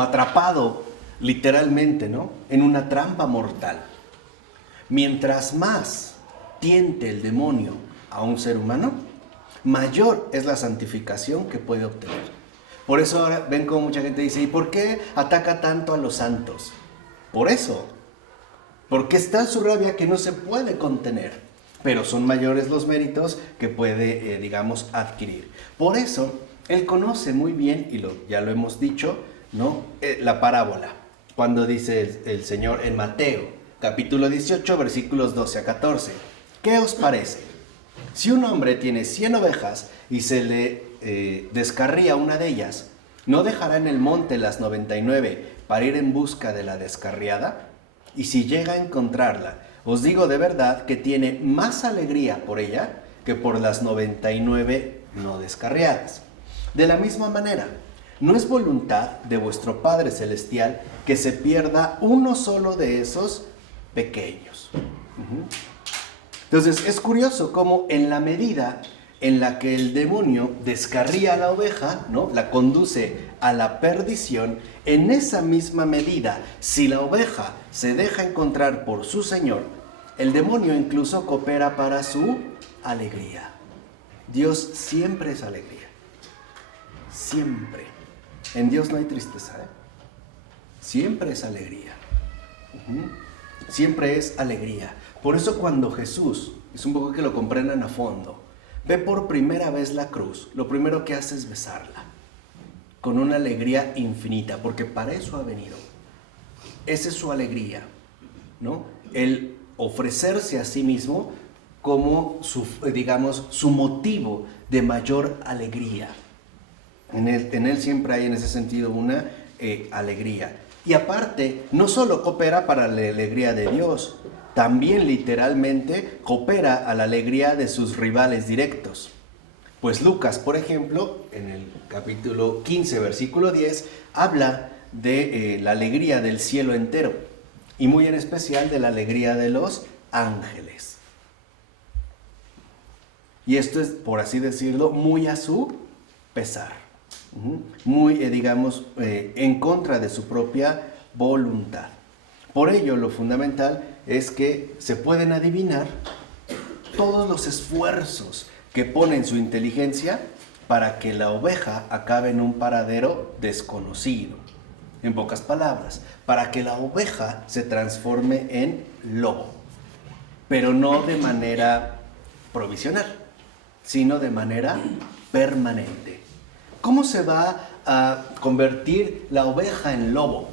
atrapado literalmente, ¿no?, en una trampa mortal. Mientras más tiente el demonio a un ser humano, mayor es la santificación que puede obtener. Por eso ahora ven como mucha gente dice, ¿y por qué ataca tanto a los santos? Por eso, porque está su rabia que no se puede contener, pero son mayores los méritos que puede, digamos, adquirir. Por eso, él conoce muy bien, y ya lo hemos dicho, ¿no?, la parábola, cuando dice el Señor en Mateo, capítulo 18, versículos 12 a 14. ¿Qué os parece? Si un hombre tiene 100 ovejas y se le descarría una de ellas, ¿no dejará en el monte las 99 para ir en busca de la descarriada? Y si llega a encontrarla, os digo de verdad que tiene más alegría por ella que por las 99 no descarriadas. De la misma manera, no es voluntad de vuestro Padre Celestial que se pierda uno solo de esos pequeños. Entonces es curioso cómo en la medida en la que el demonio descarría a la oveja, ¿no?, la conduce a la perdición, en esa misma medida, si la oveja se deja encontrar por su Señor, el demonio incluso coopera para su alegría. Dios siempre es alegría. Siempre. En Dios no hay tristeza, ¿eh? Siempre es alegría. Siempre es alegría. Por eso cuando Jesús, es un poco que lo comprendan a fondo, ve por primera vez la cruz, lo primero que hace es besarla, con una alegría infinita, porque para eso ha venido. Esa es su alegría, ¿no? El ofrecerse a sí mismo como su motivo de mayor alegría. En él siempre hay en ese sentido una alegría. Y aparte, no solo coopera para la alegría de Dios, también literalmente coopera a la alegría de sus rivales directos. Pues Lucas, por ejemplo, en el capítulo 15, versículo 10, habla de la alegría del cielo entero y muy en especial de la alegría de los ángeles. Y esto es, por así decirlo, muy a su pesar, muy, en contra de su propia voluntad. Por ello, lo fundamental es que se pueden adivinar todos los esfuerzos que pone en su inteligencia para que la oveja acabe en un paradero desconocido. En pocas palabras, para que la oveja se transforme en lobo, pero no de manera provisional, sino de manera permanente. ¿Cómo se va a convertir la oveja en lobo?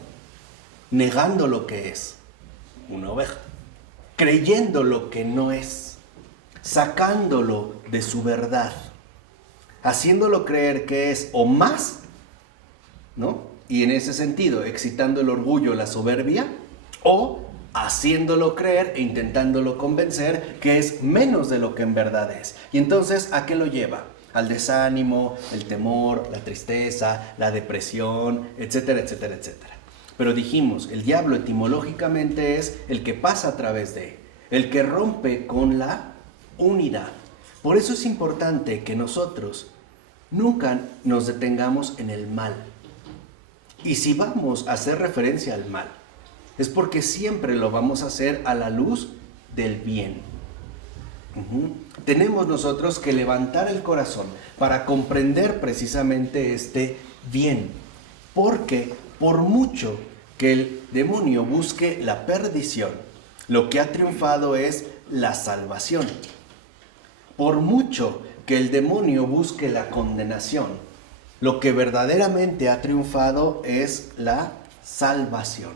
Negando lo que es una oveja, creyendo lo que no es, sacándolo de su verdad, haciéndolo creer que es o más, ¿no? Y en ese sentido, excitando el orgullo, la soberbia, o haciéndolo creer e intentándolo convencer que es menos de lo que en verdad es. Y entonces, ¿a qué lo lleva? Al desánimo, el temor, la tristeza, la depresión, etcétera, etcétera, etcétera. Pero dijimos, el diablo etimológicamente es el que pasa a través de, el que rompe con la unidad. Por eso es importante que nosotros nunca nos detengamos en el mal. Y si vamos a hacer referencia al mal, es porque siempre lo vamos a hacer a la luz del bien. Tenemos nosotros que levantar el corazón para comprender precisamente este bien, porque por mucho que el demonio busque la perdición, lo que ha triunfado es la salvación. Por mucho que el demonio busque la condenación, lo que verdaderamente ha triunfado es la salvación.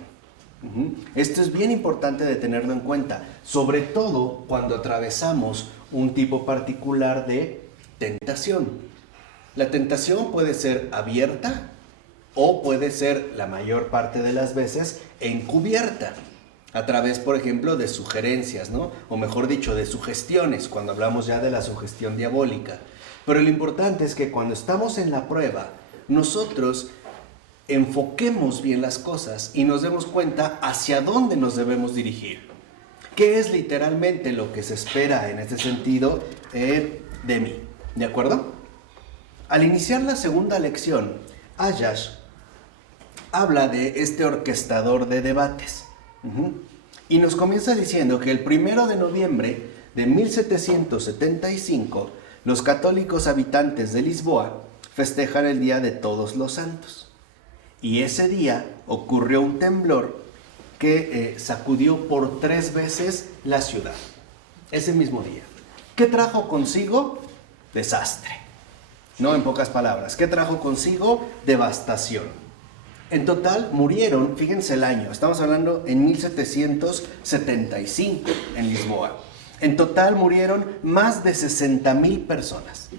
Esto es bien importante de tenerlo en cuenta, sobre todo cuando atravesamos un tipo particular de tentación. La tentación puede ser abierta o puede ser, la mayor parte de las veces, encubierta. a través, por ejemplo, de sugerencias, ¿no? O mejor dicho, de sugestiones, cuando hablamos ya de la sugestión diabólica. Pero lo importante es que cuando estamos en la prueba, nosotros enfoquemos bien las cosas y nos demos cuenta hacia dónde nos debemos dirigir. ¿Qué es literalmente lo que se espera en este sentido de mí? ¿De acuerdo? Al iniciar la segunda lección, Ayash habla de este orquestador de debates. Y nos comienza diciendo que el 1 de noviembre de 1775, los católicos habitantes de Lisboa festejan el Día de Todos los Santos. Y ese día ocurrió un temblor que sacudió por 3 veces la ciudad. Ese mismo día. ¿Qué trajo consigo? Desastre. No, en pocas palabras. ¿Qué trajo consigo? Devastación. En total murieron, fíjense el año, estamos hablando en 1775 en Lisboa. En total murieron más de 60,000 personas.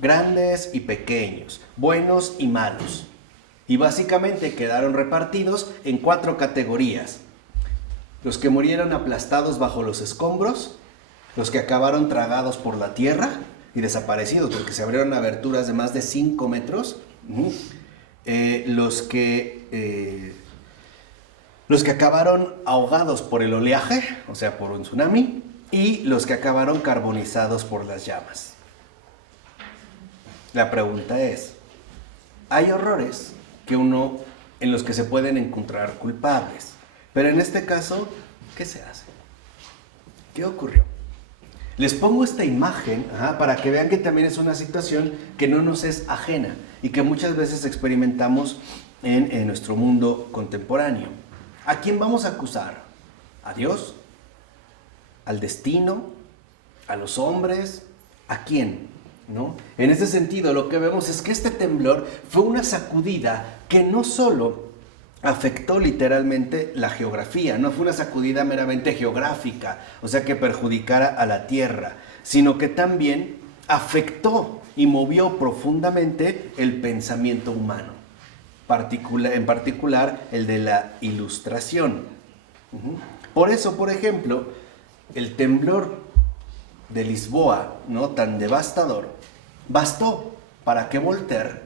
Grandes y pequeños, buenos y malos. Y básicamente quedaron repartidos en 4 categorías. Los que murieron aplastados bajo los escombros, los que acabaron tragados por la tierra y desaparecidos porque se abrieron aberturas de más de 5 metros. Los que acabaron ahogados por el oleaje, o sea, por un tsunami, y los que acabaron carbonizados por las llamas. La pregunta es, hay horrores en los que se pueden encontrar culpables, pero en este caso, ¿qué se hace? ¿Qué ocurrió? Les pongo esta imagen para que vean que también es una situación que no nos es ajena y que muchas veces experimentamos en nuestro mundo contemporáneo. ¿A quién vamos a acusar? ¿A Dios? ¿Al destino? ¿A los hombres? ¿A quién? ¿No? En ese sentido, lo que vemos es que este temblor fue una sacudida que no solo afectó literalmente la geografía, no fue una sacudida meramente geográfica, o sea que perjudicara a la tierra, sino que también afectó y movió profundamente el pensamiento humano, en particular el de la Ilustración. Por eso, por ejemplo, el temblor de Lisboa, ¿no?, tan devastador, bastó para que Voltaire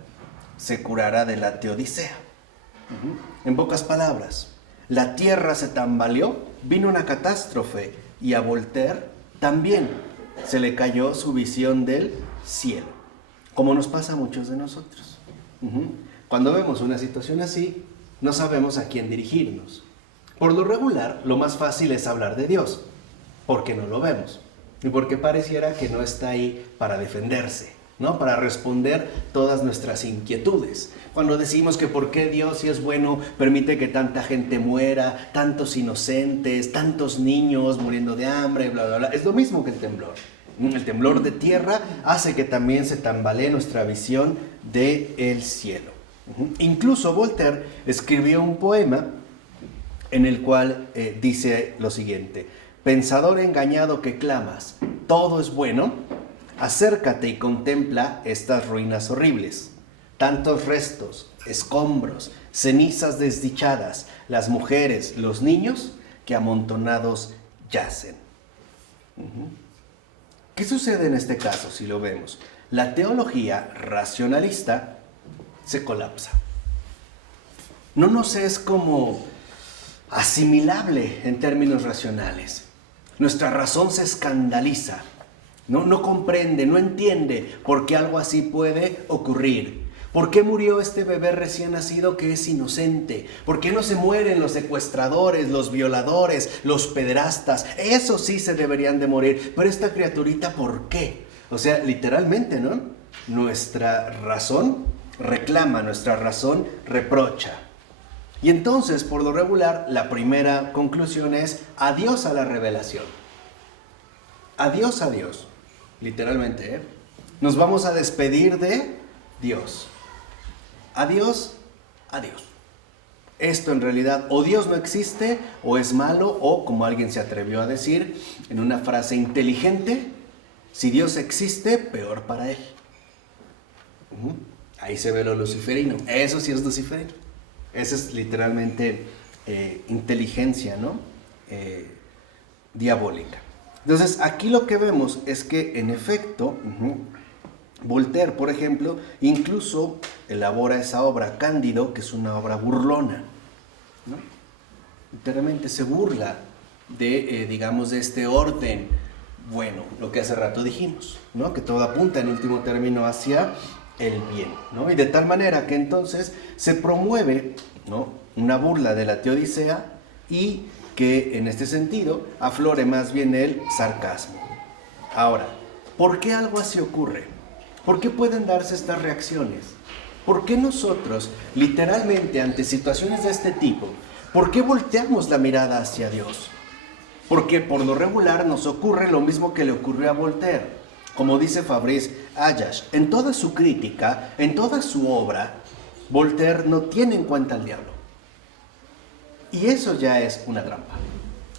se curara de la teodicea. En pocas palabras, la tierra se tambaleó, vino una catástrofe y a Voltaire también se le cayó su visión del cielo, como nos pasa a muchos de nosotros. Cuando vemos una situación así, no sabemos a quién dirigirnos. Por lo regular, lo más fácil es hablar de Dios, porque no lo vemos y porque pareciera que no está ahí para defenderse, ¿no? Para responder todas nuestras inquietudes. Cuando decimos que por qué Dios, si es bueno, permite que tanta gente muera, tantos inocentes, tantos niños muriendo de hambre, bla, bla, bla, es lo mismo que el temblor. El temblor de tierra hace que también se tambalee nuestra visión del cielo. Incluso Voltaire escribió un poema en el cual dice lo siguiente: pensador engañado que clamas, todo es bueno, acércate y contempla estas ruinas horribles. Tantos restos, escombros, cenizas desdichadas, las mujeres, los niños que amontonados yacen. ¿Qué sucede en este caso si lo vemos? La teología racionalista se colapsa. No nos es como asimilable en términos racionales. Nuestra razón se escandaliza. No comprende, no entiende por qué algo así puede ocurrir. ¿Por qué murió este bebé recién nacido que es inocente? ¿Por qué no se mueren los secuestradores, los violadores, los pederastas? Esos sí se deberían de morir. Pero esta criaturita, ¿por qué? O sea, literalmente, ¿no? Nuestra razón reclama, nuestra razón reprocha. Y entonces, por lo regular, la primera conclusión es adiós a la revelación. Adiós a Dios. Literalmente, ¿eh? Nos vamos a despedir de Dios. Adiós, adiós. Esto en realidad o Dios no existe, o es malo, o como alguien se atrevió a decir en una frase inteligente, si Dios existe, peor para él. Ahí se ve lo luciferino. Eso sí es luciferino. Esa es literalmente inteligencia, ¿no? Diabólica. Entonces, aquí lo que vemos es que, en efecto, Voltaire, por ejemplo, incluso elabora esa obra Cándido, que es una obra burlona, ¿no? Literalmente se burla de, digamos, de este orden bueno, lo que hace rato dijimos, ¿no? Que todo apunta en último término hacia el bien, ¿no? Y de tal manera que entonces se promueve, ¿no?, una burla de la teodicea y que en este sentido aflore más bien el sarcasmo. Ahora, ¿por qué algo así ocurre? ¿Por qué pueden darse estas reacciones? ¿Por qué nosotros, literalmente, ante situaciones de este tipo, por qué volteamos la mirada hacia Dios? Porque por lo regular nos ocurre lo mismo que le ocurrió a Voltaire. Como dice Fabrice Ayash, en toda su crítica, en toda su obra, Voltaire no tiene en cuenta al diablo. Y eso ya es una trampa.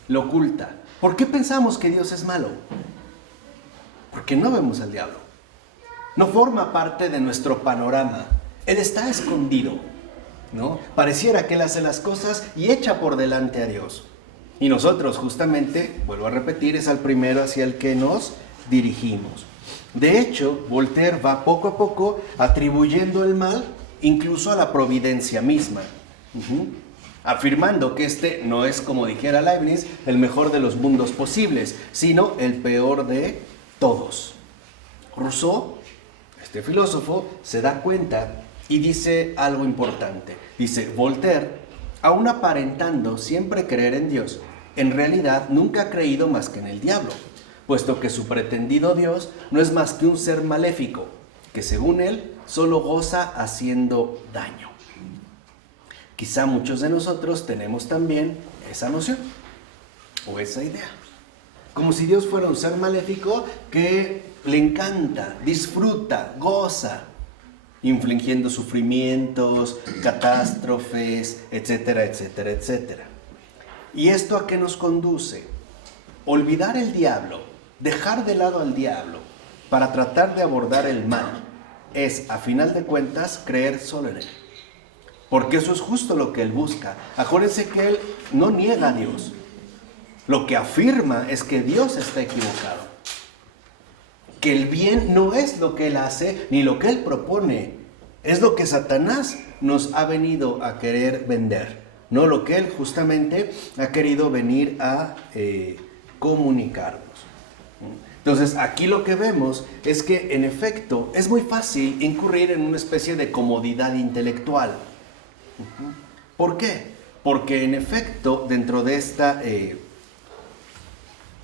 Lo oculta. ¿Por qué pensamos que Dios es malo? Porque no vemos al diablo. No forma parte de nuestro panorama. Él está escondido, ¿no? Pareciera que Él hace las cosas y echa por delante a Dios. Y nosotros, justamente, vuelvo a repetir, es al primero hacia el que nos dirigimos. De hecho, Voltaire va poco a poco atribuyendo el mal incluso a la providencia misma, afirmando que este no es, como dijera Leibniz, el mejor de los mundos posibles, sino el peor de todos. Rousseau, este filósofo, se da cuenta y dice algo importante. Dice, Voltaire, aun aparentando siempre creer en Dios, en realidad nunca ha creído más que en el diablo, puesto que su pretendido Dios no es más que un ser maléfico, que según él solo goza haciendo daño. Quizá muchos de nosotros tenemos también esa noción o esa idea, como si Dios fuera un ser maléfico que le encanta, disfruta, goza, infligiendo sufrimientos, catástrofes, etcétera, etcétera, etcétera. ¿Y esto a qué nos conduce? Olvidar el diablo, dejar de lado al diablo para tratar de abordar el mal, es, a final de cuentas, creer solo en él. Porque eso es justo lo que él busca. Acuérdense que él no niega a Dios. Lo que afirma es que Dios está equivocado. Que el bien no es lo que él hace ni lo que él propone. Es lo que Satanás nos ha venido a querer vender. No lo que él justamente ha querido venir a comunicarnos. Entonces, aquí lo que vemos es que, en efecto, es muy fácil incurrir en una especie de comodidad intelectual. ¿Por qué? Porque, en efecto, dentro de esta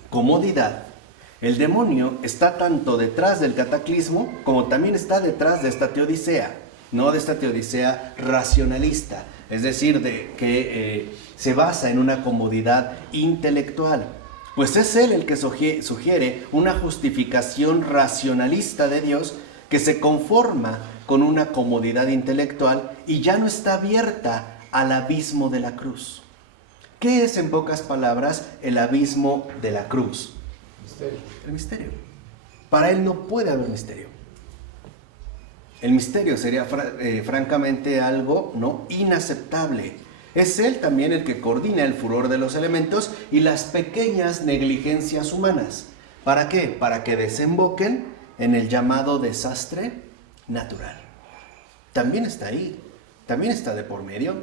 comodidad, el demonio está tanto detrás del cataclismo como también está detrás de esta teodicea, no de esta teodicea racionalista, es decir, de que se basa en una comodidad intelectual. Pues es él el que sugiere una justificación racionalista de Dios que se conforma con una comodidad intelectual y ya no está abierta al abismo de la cruz. ¿Qué es, en pocas palabras, el abismo de la cruz? Misterio. El misterio. Para él no puede haber misterio. El misterio sería francamente algo no inaceptable. Es él también el que coordina el furor de los elementos y las pequeñas negligencias humanas. ¿Para qué? Para que desemboquen en el llamado desastre natural. También está ahí, también está de por medio.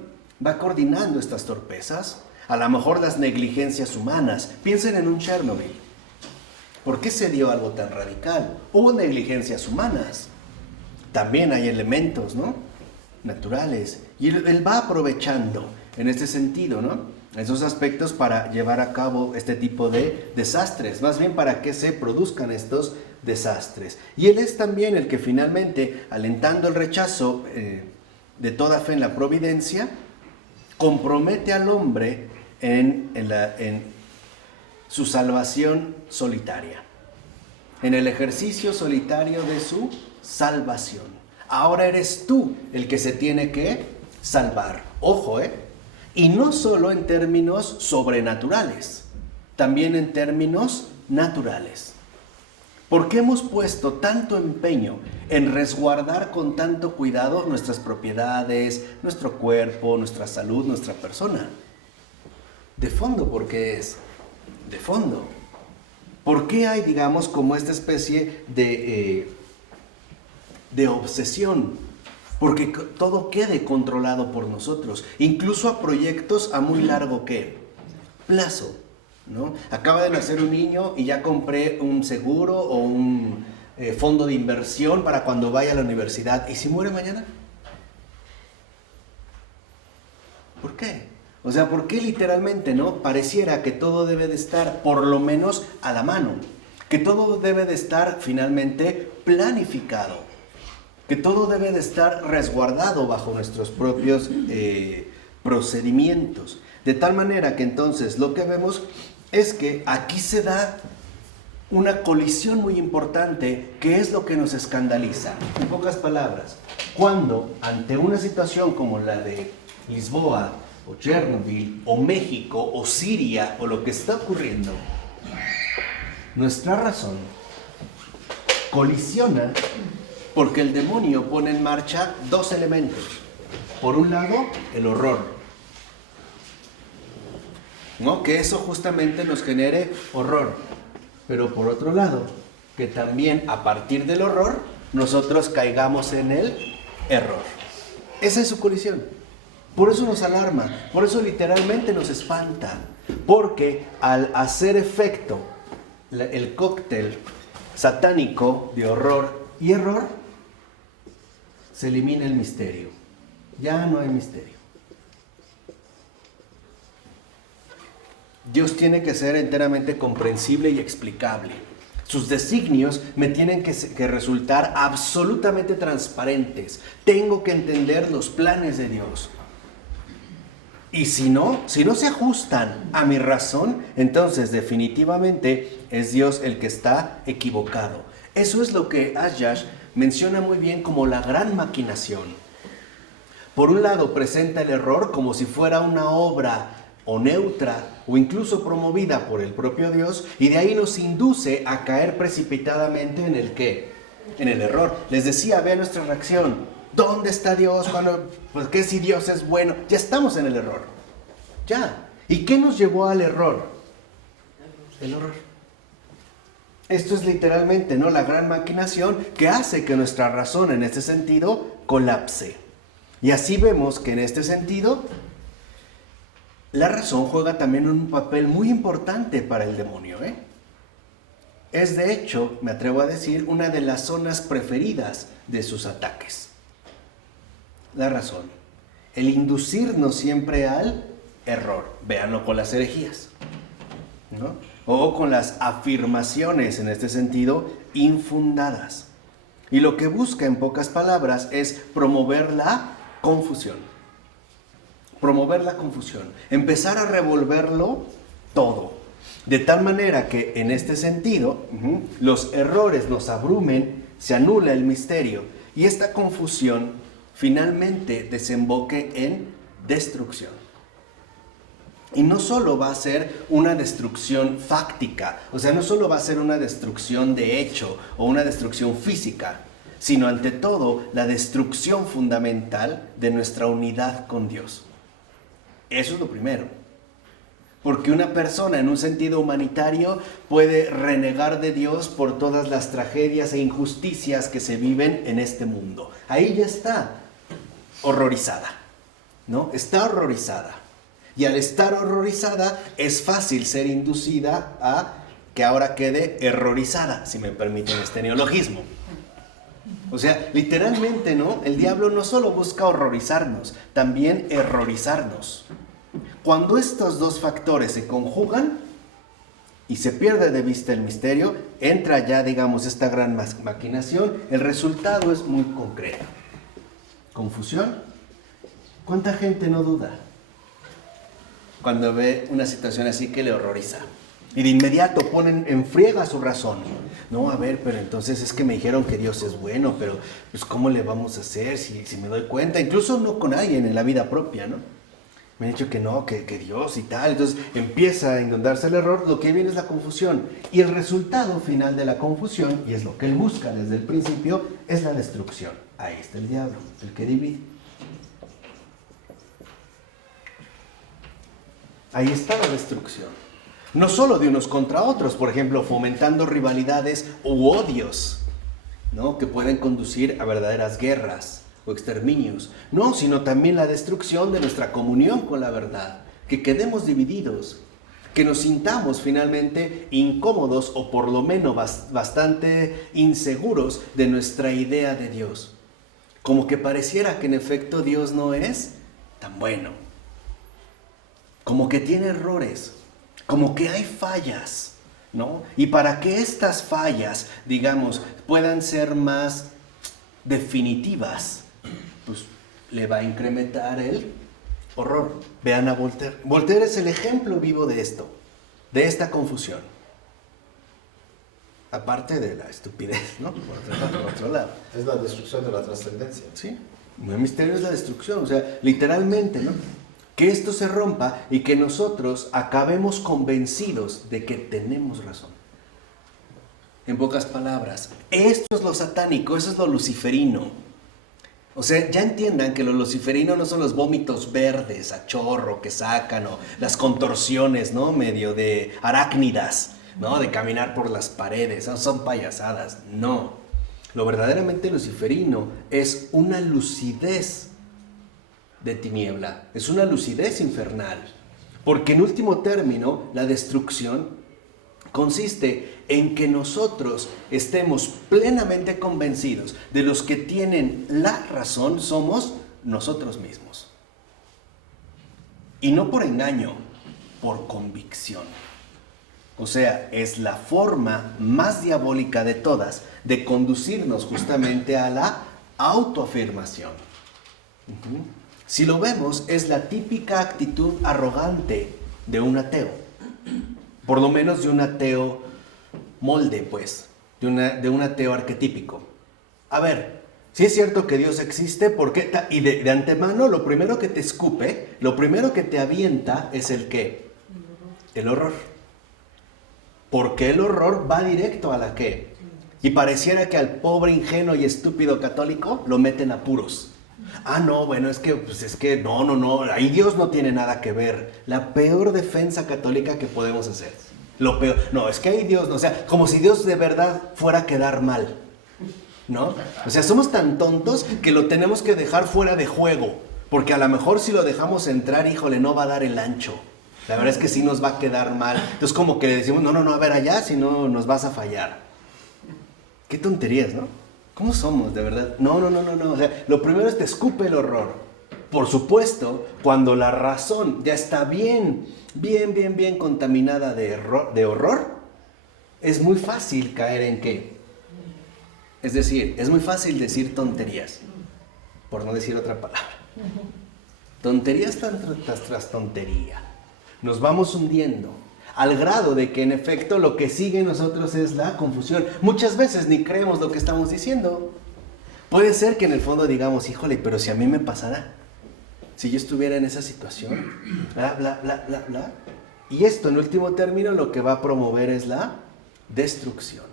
Va coordinando estas torpezas, a lo mejor las negligencias humanas. Piensen en un Chernobyl. ¿Por qué se dio algo tan radical? Hubo negligencias humanas. También hay elementos, ¿no?, naturales. Y él va aprovechando en este sentido, ¿no?, esos aspectos para llevar a cabo este tipo de desastres, más bien para que se produzcan estos desastres. Y él es también el que finalmente, alentando el rechazo de toda fe en la providencia, compromete al hombre en su salvación solitaria, en el ejercicio solitario de su salvación. Ahora eres tú el que se tiene que salvar. Ojo, y no solo en términos sobrenaturales, también en términos naturales. ¿Por qué hemos puesto tanto empeño en resguardar con tanto cuidado nuestras propiedades, nuestro cuerpo, nuestra salud, nuestra persona? De fondo, ¿por qué es? De fondo. ¿Por qué hay, digamos, como esta especie de obsesión? Porque todo quede controlado por nosotros, incluso a proyectos a muy largo ¿qué? Plazo, ¿no? Acaba de nacer un niño y ya compré un seguro o un fondo de inversión para cuando vaya a la universidad. ¿Y si muere mañana? ¿Por qué? O sea, ¿por qué literalmente, no? Pareciera que todo debe de estar por lo menos a la mano, que todo debe de estar finalmente planificado, que todo debe de estar resguardado bajo nuestros propios procedimientos. De tal manera que entonces lo que vemos es que aquí se da una colisión muy importante, que es lo que nos escandaliza. En pocas palabras, cuando ante una situación como la de Lisboa, o Chernobyl, o México, o Siria, o lo que está ocurriendo, nuestra razón colisiona porque el demonio pone en marcha dos elementos. Por un lado, el horror, ¿no? Que eso justamente nos genere horror. Pero por otro lado, que también a partir del horror, nosotros caigamos en el error. Esa es su colisión. Por eso nos alarma, por eso literalmente nos espanta. Porque al hacer efecto el cóctel satánico de horror y error, se elimina el misterio. Ya no hay misterio. Dios tiene que ser enteramente comprensible y explicable. Sus designios me tienen que resultar absolutamente transparentes. Tengo que entender los planes de Dios. Y si no se ajustan a mi razón, entonces definitivamente es Dios el que está equivocado. Eso es lo que Asyash menciona muy bien como la gran maquinación. Por un lado presenta el error como si fuera una obra o neutra o incluso promovida por el propio Dios, y de ahí nos induce a caer precipitadamente en el ¿qué? En el error. Les decía, vean nuestra reacción. ¿Dónde está Dios? Pues ¿qué si Dios es bueno? Ya estamos en el error. Ya. ¿Y qué nos llevó al error? El horror. Esto es literalmente, ¿no?, la gran maquinación que hace que nuestra razón en este sentido colapse. Y así vemos que en este sentido la razón juega también un papel muy importante para el demonio, ¿eh? Es de hecho, me atrevo a decir, una de las zonas preferidas de sus ataques. La razón. El inducirnos siempre al error. Véanlo con las herejías, ¿no? O con las afirmaciones, en este sentido, infundadas. Y lo que busca, en pocas palabras, es promover la confusión. Promover la confusión. Empezar a revolverlo todo. De tal manera que, en este sentido, los errores nos abrumen, se anula el misterio, y esta confusión finalmente desemboque en destrucción. Y no solo va a ser una destrucción fáctica, o sea, no solo va a ser una destrucción de hecho o una destrucción física, sino ante todo la destrucción fundamental de nuestra unidad con Dios. Eso es lo primero. Porque una persona en un sentido humanitario puede renegar de Dios por todas las tragedias e injusticias que se viven en este mundo. Ahí ya está horrorizada, ¿no? Está horrorizada. Y al estar horrorizada es fácil ser inducida a que ahora quede errorizada, si me permiten este neologismo. O sea, literalmente, ¿no? El diablo no solo busca horrorizarnos, también errorizarnos. Cuando estos dos factores se conjugan y se pierde de vista el misterio, entra ya, digamos, esta gran maquinación. El resultado es muy concreto. Confusión. ¿Cuánta gente no duda cuando ve una situación así que le horroriza? Y de inmediato ponen en friega su razón. No, a ver, pero entonces es que me dijeron que Dios es bueno, pero pues ¿cómo le vamos a hacer si me doy cuenta? Incluso no con alguien en la vida propia, ¿no? Me han dicho que no, que Dios y tal. Entonces empieza a inundarse el error, lo que viene es la confusión. Y el resultado final de la confusión, y es lo que él busca desde el principio, es la destrucción. Ahí está el diablo, el que divide. ahí está la destrucción. No solo de unos contra otros, por ejemplo, fomentando rivalidades u odios, ¿no? Que pueden conducir a verdaderas guerras o exterminios. No, sino también la destrucción de nuestra comunión con la verdad, que quedemos divididos, que nos sintamos finalmente incómodos o por lo menos bastante inseguros de nuestra idea de Dios. Como que pareciera que en efecto Dios no es tan bueno. Como que tiene errores, como que hay fallas, ¿no? Y para que estas fallas, digamos, puedan ser más definitivas, pues le va a incrementar el horror. Vean a Voltaire. Voltaire es el ejemplo vivo de esto, de esta confusión. Aparte de la estupidez, ¿no? Por otro lado. Es la destrucción de la trascendencia. Sí, el misterio es la destrucción, o sea, literalmente, ¿no? Que esto se rompa y que nosotros acabemos convencidos de que tenemos razón. En pocas palabras, esto es lo satánico, eso es lo luciferino. O sea, ya entiendan que lo luciferino no son los vómitos verdes a chorro que sacan o las contorsiones, ¿no? Medio de arácnidas, ¿no? De caminar por las paredes, no son payasadas, no. Lo verdaderamente luciferino es una lucidez de tiniebla, es una lucidez infernal, porque en último término la destrucción consiste en que nosotros estemos plenamente convencidos de los que tienen la razón somos nosotros mismos, y no por engaño, por convicción. O sea, es la forma más diabólica de todas de conducirnos justamente a la autoafirmación. Si lo vemos, es la típica actitud arrogante de un ateo. Por lo menos de un ateo molde, pues. De un ateo arquetípico. A ver, si es cierto que Dios existe, ¿por qué? Y de antemano, lo primero que te escupe, lo primero que te avienta es el ¿qué? El horror. Porque el horror va directo a la ¿qué? Y pareciera que al pobre, ingenuo y estúpido católico lo meten a apuros. Ah, no, bueno, es que no, ahí Dios no tiene nada que ver. La peor defensa católica que podemos hacer. Lo peor, no, es que ahí Dios no, o sea, como si Dios de verdad fuera a quedar mal, ¿no? O sea, somos tan tontos que lo tenemos que dejar fuera de juego, porque a lo mejor si lo dejamos entrar, híjole, no va a dar el ancho. La verdad es que sí nos va a quedar mal. Entonces como que le decimos, no, a ver allá, si no nos vas a fallar. Qué tonterías, ¿no? ¿Cómo somos, de verdad? No. O sea, lo primero es te escupe el horror. Por supuesto, cuando la razón ya está bien contaminada de horror, es muy fácil caer en ¿qué? Es decir, es muy fácil decir tonterías, por no decir otra palabra. Tonterías tras tontería. Nos vamos hundiendo. Al grado de que en efecto lo que sigue en nosotros es la confusión. Muchas veces ni creemos lo que estamos diciendo. Puede ser que en el fondo digamos, híjole, pero si a mí me pasara, si yo estuviera en esa situación, bla. Y esto en último término lo que va a promover es la destrucción.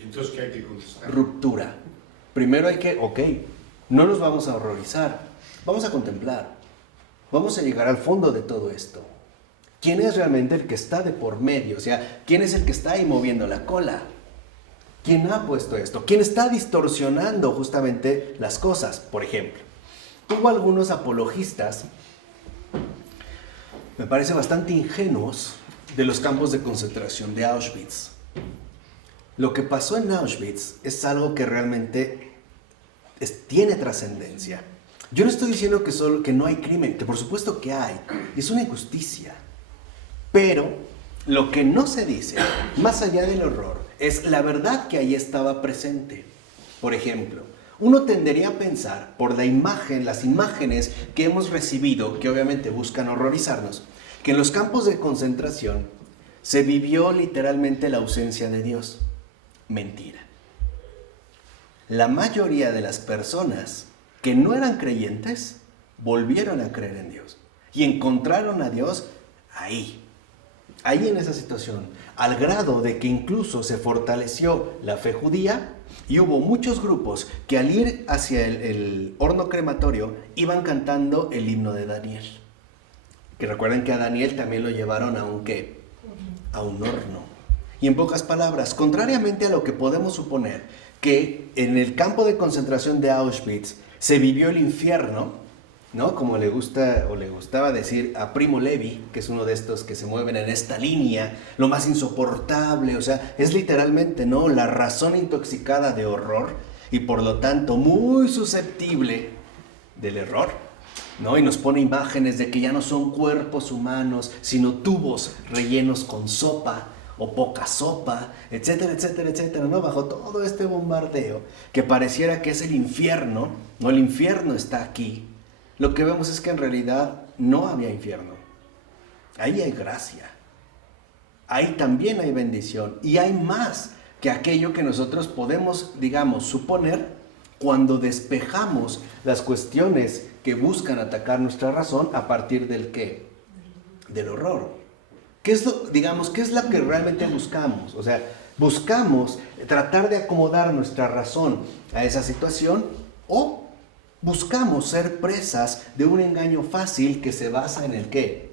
¿Y entonces qué hay que contestar? Ruptura. Primero hay que, no nos vamos a horrorizar, vamos a contemplar, vamos a llegar al fondo de todo esto. ¿Quién es realmente el que está de por medio? O sea, ¿quién es el que está ahí moviendo la cola? ¿Quién ha puesto esto? ¿Quién está distorsionando justamente las cosas? Por ejemplo, hubo algunos apologistas, me parece bastante ingenuos, de los campos de concentración de Auschwitz. Lo que pasó en Auschwitz es algo que realmente tiene trascendencia. Yo no estoy diciendo que no hay crimen, que por supuesto que hay, es una injusticia. Pero lo que no se dice, más allá del horror, es la verdad que ahí estaba presente. Por ejemplo, uno tendería a pensar, por las imágenes que hemos recibido, que obviamente buscan horrorizarnos, que en los campos de concentración se vivió literalmente la ausencia de Dios. Mentira. La mayoría de las personas que no eran creyentes volvieron a creer en Dios y encontraron a Dios ahí en esa situación, al grado de que incluso se fortaleció la fe judía y hubo muchos grupos que al ir hacia el horno crematorio iban cantando el himno de Daniel. Que recuerden que a Daniel también lo llevaron a un ¿qué? A un horno. Y en pocas palabras, contrariamente a lo que podemos suponer, que en el campo de concentración de Auschwitz se vivió el infierno, ¿no? Como le gusta o le gustaba decir a Primo Levi, que es uno de estos que se mueven en esta línea, lo más insoportable, o sea, es literalmente, ¿no? La razón intoxicada de horror y por lo tanto muy susceptible del error, ¿no? Y nos pone imágenes de que ya no son cuerpos humanos, sino tubos rellenos con sopa o poca sopa, etcétera, etcétera, etcétera, ¿no? Bajo todo este bombardeo que pareciera que es el infierno, no, el infierno está aquí. Lo que vemos es que en realidad no había infierno. Ahí hay gracia. Ahí también hay bendición. Y hay más que aquello que nosotros podemos, digamos, suponer cuando despejamos las cuestiones que buscan atacar nuestra razón a partir del ¿qué? Del horror. ¿Qué es lo, digamos, qué es lo que realmente buscamos? O sea, buscamos tratar de acomodar nuestra razón a esa situación o buscamos ser presas de un engaño fácil que se basa en el ¿qué?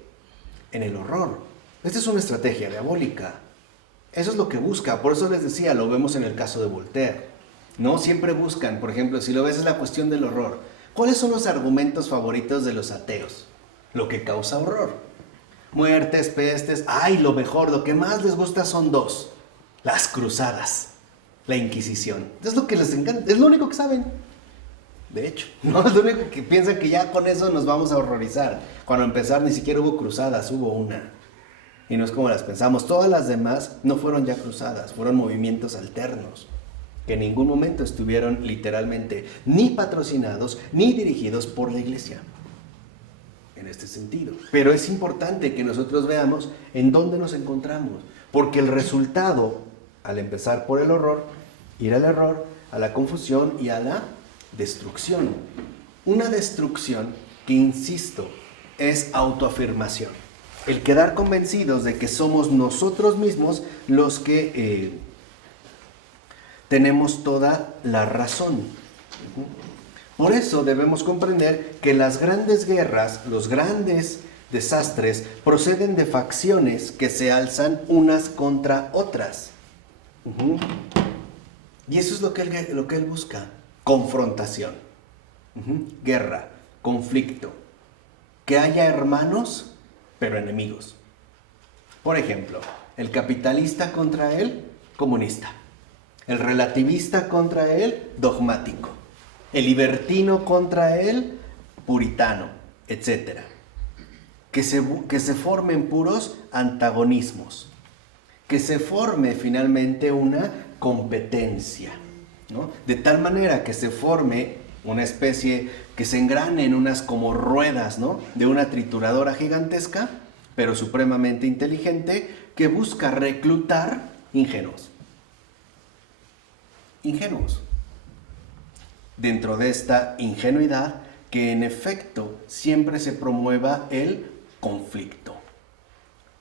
En el horror. Esta es una estrategia diabólica. Eso es lo que busca. Por eso les decía, lo vemos en el caso de Voltaire. No siempre buscan, por ejemplo, si lo ves es la cuestión del horror. ¿Cuáles son los argumentos favoritos de los ateos? Lo que causa horror. Muertes, pestes, ¡ay, lo mejor! Lo que más les gusta son dos. Las cruzadas, la Inquisición. Es lo que les encanta, es lo único que saben. De hecho, no es lo único que piensan que ya con eso nos vamos a horrorizar. Cuando empezar ni siquiera hubo cruzadas, hubo una. Y no es como las pensamos. Todas las demás no fueron ya cruzadas, fueron movimientos alternos. Que en ningún momento estuvieron literalmente ni patrocinados ni dirigidos por la iglesia. En este sentido. Pero es importante que nosotros veamos en dónde nos encontramos. Porque el resultado, al empezar por el horror, ir al error, a la confusión y a la destrucción. Una destrucción que, insisto, es autoafirmación. El quedar convencidos de que somos nosotros mismos los que tenemos toda la razón. Por eso debemos comprender que las grandes guerras, los grandes desastres, proceden de facciones que se alzan unas contra otras. Y eso es lo que él busca. Confrontación, guerra, conflicto. Que haya hermanos, pero enemigos. Por ejemplo, el capitalista contra el comunista. El relativista contra el dogmático. El libertino contra el puritano, etc. Que se formen puros antagonismos. Que se forme finalmente una competencia, ¿no? De tal manera que se forme una especie, que se engranen unas como ruedas, ¿no? De una trituradora gigantesca, pero supremamente inteligente, que busca reclutar ingenuos. Ingenuos. Dentro de esta ingenuidad, que en efecto siempre se promueva el conflicto.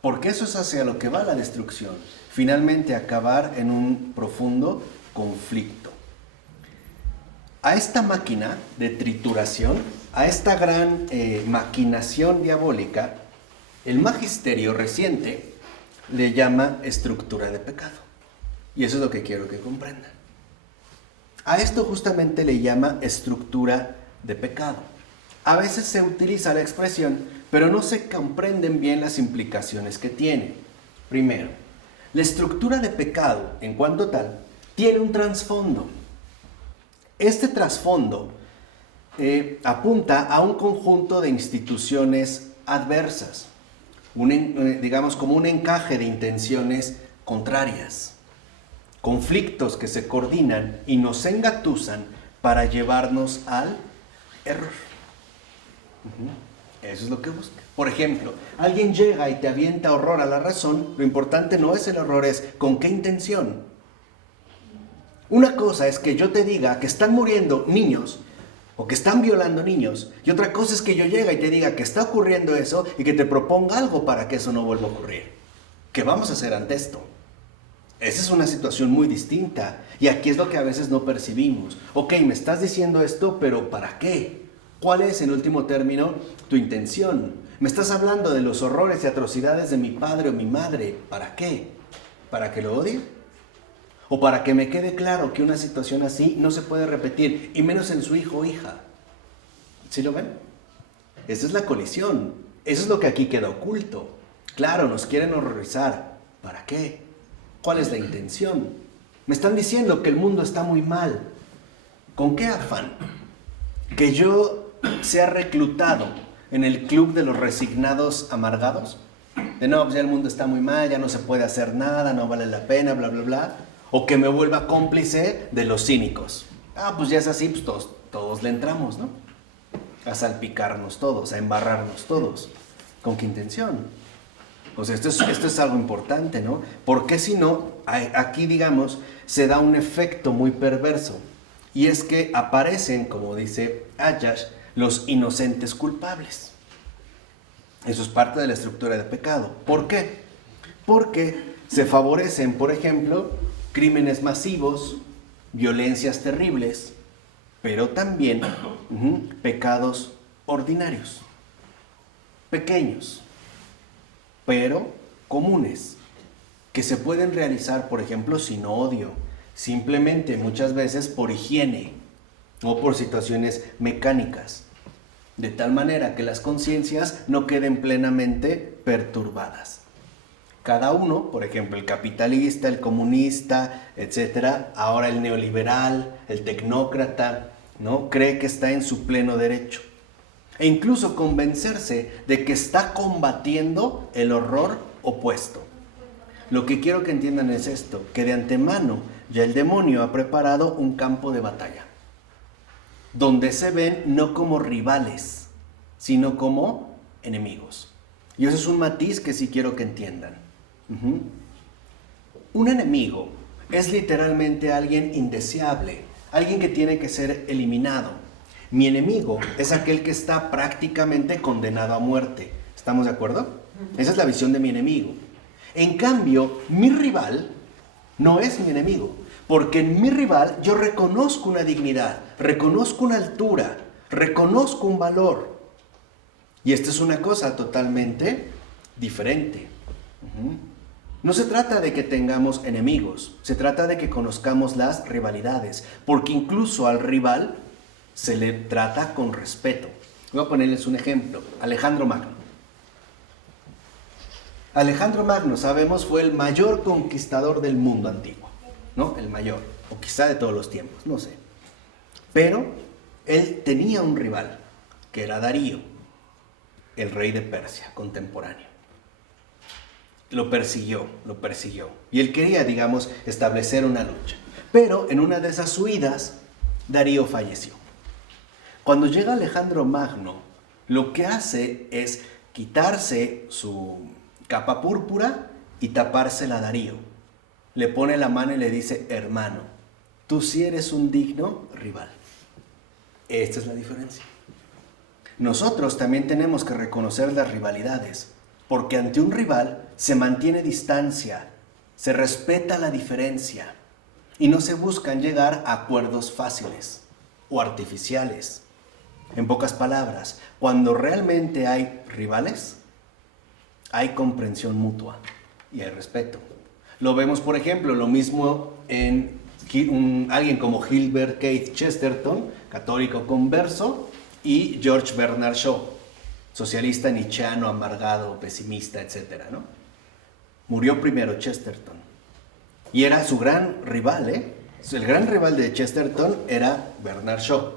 Porque eso es hacia lo que va la destrucción. Finalmente acabar en un profundo conflicto. A esta máquina de trituración, a esta gran maquinación diabólica, el magisterio reciente le llama estructura de pecado. Y eso es lo que quiero que comprendan. A esto justamente le llama estructura de pecado. A veces se utiliza la expresión, pero no se comprenden bien las implicaciones que tiene. Primero, la estructura de pecado, en cuanto tal, tiene un trasfondo. Este trasfondo apunta a un conjunto de instituciones adversas, digamos como un encaje de intenciones contrarias, conflictos que se coordinan y nos engatusan para llevarnos al error. Eso es lo que busca. Por ejemplo, alguien llega y te avienta horror a la razón, lo importante no es el horror, es con qué intención. Una cosa es que yo te diga que están muriendo niños o que están violando niños, y otra cosa es que yo llegue y te diga que está ocurriendo eso y que te proponga algo para que eso no vuelva a ocurrir. ¿Qué vamos a hacer ante esto? Esa es una situación muy distinta, y aquí es lo que a veces no percibimos. Ok, me estás diciendo esto, pero ¿para qué? ¿Cuál es, en último término, tu intención? Me estás hablando de los horrores y atrocidades de mi padre o mi madre. ¿Para qué? ¿Para que lo odie? ¿O para que me quede claro que una situación así no se puede repetir, y menos en su hijo o hija? ¿Sí lo ven? Esa es la colisión. Eso es lo que aquí queda oculto. Claro, nos quieren horrorizar. ¿Para qué? ¿Cuál es la intención? Me están diciendo que el mundo está muy mal. ¿Con qué afán? ¿Que yo sea reclutado en el club de los resignados amargados? De no, pues ya el mundo está muy mal, ya no se puede hacer nada, no vale la pena, bla, bla, bla. O que me vuelva cómplice de los cínicos. Ah, pues ya es así, pues todos le entramos, ¿no? A salpicarnos todos, a embarrarnos todos. ¿Con qué intención? O sea, esto es algo importante, ¿no? Porque si no, aquí, digamos, se da un efecto muy perverso. Y es que aparecen, como dice Ayash, los inocentes culpables. Eso es parte de la estructura de pecado. ¿Por qué? Porque se favorecen, por ejemplo, crímenes masivos, violencias terribles, pero también pecados ordinarios, pequeños, pero comunes, que se pueden realizar, por ejemplo, sin odio, simplemente muchas veces por higiene o por situaciones mecánicas, de tal manera que las conciencias no queden plenamente perturbadas. Cada uno, por ejemplo, el capitalista, el comunista, etcétera, ahora el neoliberal, el tecnócrata, ¿no? Cree que está en su pleno derecho. E incluso convencerse de que está combatiendo el horror opuesto. Lo que quiero que entiendan es esto, que de antemano ya el demonio ha preparado un campo de batalla, donde se ven no como rivales, sino como enemigos. Y eso es un matiz que sí quiero que entiendan. Un enemigo es literalmente alguien indeseable, alguien que tiene que ser eliminado. Mi enemigo es aquel que está prácticamente condenado a muerte. ¿Estamos de acuerdo? Esa es la visión de mi enemigo. En cambio, mi rival no es mi enemigo, porque en mi rival yo reconozco una dignidad, reconozco una altura, reconozco un valor. Y esta es una cosa totalmente diferente. No se trata de que tengamos enemigos, se trata de que conozcamos las rivalidades, porque incluso al rival se le trata con respeto. Voy a ponerles un ejemplo. Alejandro Magno. Alejandro Magno, sabemos, fue el mayor conquistador del mundo antiguo, ¿no? El mayor, o quizá de todos los tiempos, no sé. Pero él tenía un rival, que era Darío, el rey de Persia, contemporáneo. Lo persiguió. Y él quería, digamos, establecer una lucha. Pero en una de esas huidas, Darío falleció. Cuando llega Alejandro Magno, lo que hace es quitarse su capa púrpura y tapársela a Darío. Le pone la mano y le dice: hermano, tú sí eres un digno rival. Esta es la diferencia. Nosotros también tenemos que reconocer las rivalidades, porque ante un rival se mantiene distancia, se respeta la diferencia y no se buscan llegar a acuerdos fáciles o artificiales. En pocas palabras, cuando realmente hay rivales, hay comprensión mutua y hay respeto. Lo vemos, por ejemplo, lo mismo en alguien como Gilbert Keith Chesterton, católico converso, y George Bernard Shaw, socialista nietzscheano, amargado, pesimista, etc., ¿no? Murió primero Chesterton. Y era su gran rival, El gran rival de Chesterton era Bernard Shaw,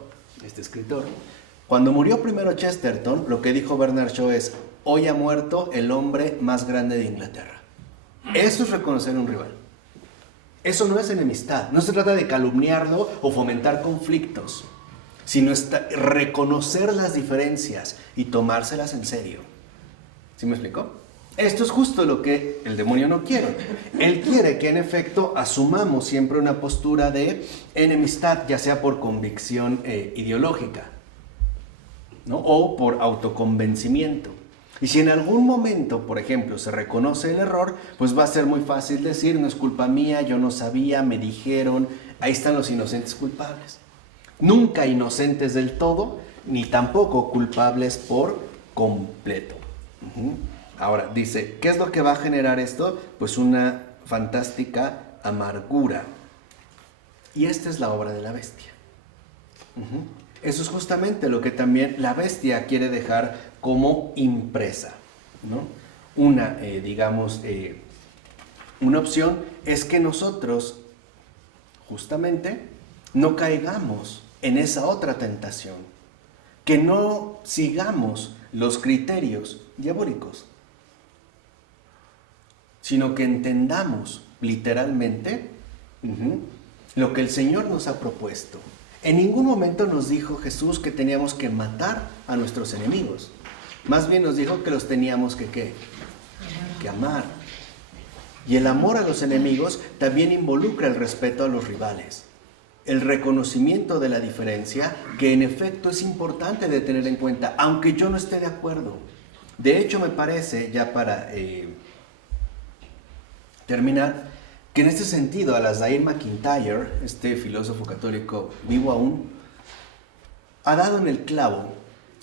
este escritor. Cuando murió primero Chesterton, lo que dijo Bernard Shaw es: hoy ha muerto el hombre más grande de Inglaterra. Eso es reconocer un rival. Eso no es enemistad. No se trata de calumniarlo o fomentar conflictos, sino reconocer las diferencias y tomárselas en serio. ¿Sí me explicó? Esto es justo lo que el demonio no quiere. Él quiere que en efecto asumamos siempre una postura de enemistad, ya sea por convicción ideológica, ¿no? O por autoconvencimiento. Y si en algún momento, por ejemplo, se reconoce el error, pues va a ser muy fácil decir: no es culpa mía, yo no sabía, me dijeron. Ahí están los inocentes culpables. Nunca inocentes del todo, ni tampoco culpables por completo. Ahora, dice, ¿qué es lo que va a generar esto? Pues una fantástica amargura. Y esta es la obra de la bestia. Eso es justamente lo que también la bestia quiere dejar como impresa, ¿no? Una opción es que nosotros justamente no caigamos en esa otra tentación, que no sigamos los criterios diabólicos, sino que entendamos literalmente lo que el Señor nos ha propuesto. En ningún momento nos dijo Jesús que teníamos que matar a nuestros enemigos. Más bien nos dijo que los teníamos que ¿qué? Que amar. Y el amor a los enemigos también involucra el respeto a los rivales. El reconocimiento de la diferencia, que en efecto es importante de tener en cuenta, aunque yo no esté de acuerdo. De hecho, me parece, ya para terminar, que en este sentido, Alasdair MacIntyre, este filósofo católico vivo aún, ha dado en el clavo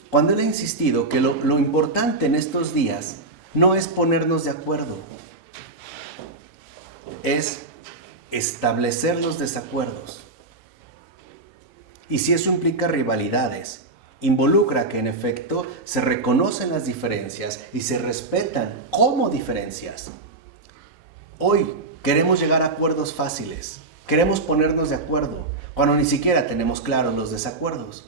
cuando él ha insistido que lo importante en estos días no es ponernos de acuerdo, es establecer los desacuerdos. Y si eso implica rivalidades, involucra que en efecto se reconocen las diferencias y se respetan como diferencias. Hoy queremos llegar a acuerdos fáciles, queremos ponernos de acuerdo, cuando ni siquiera tenemos claros los desacuerdos.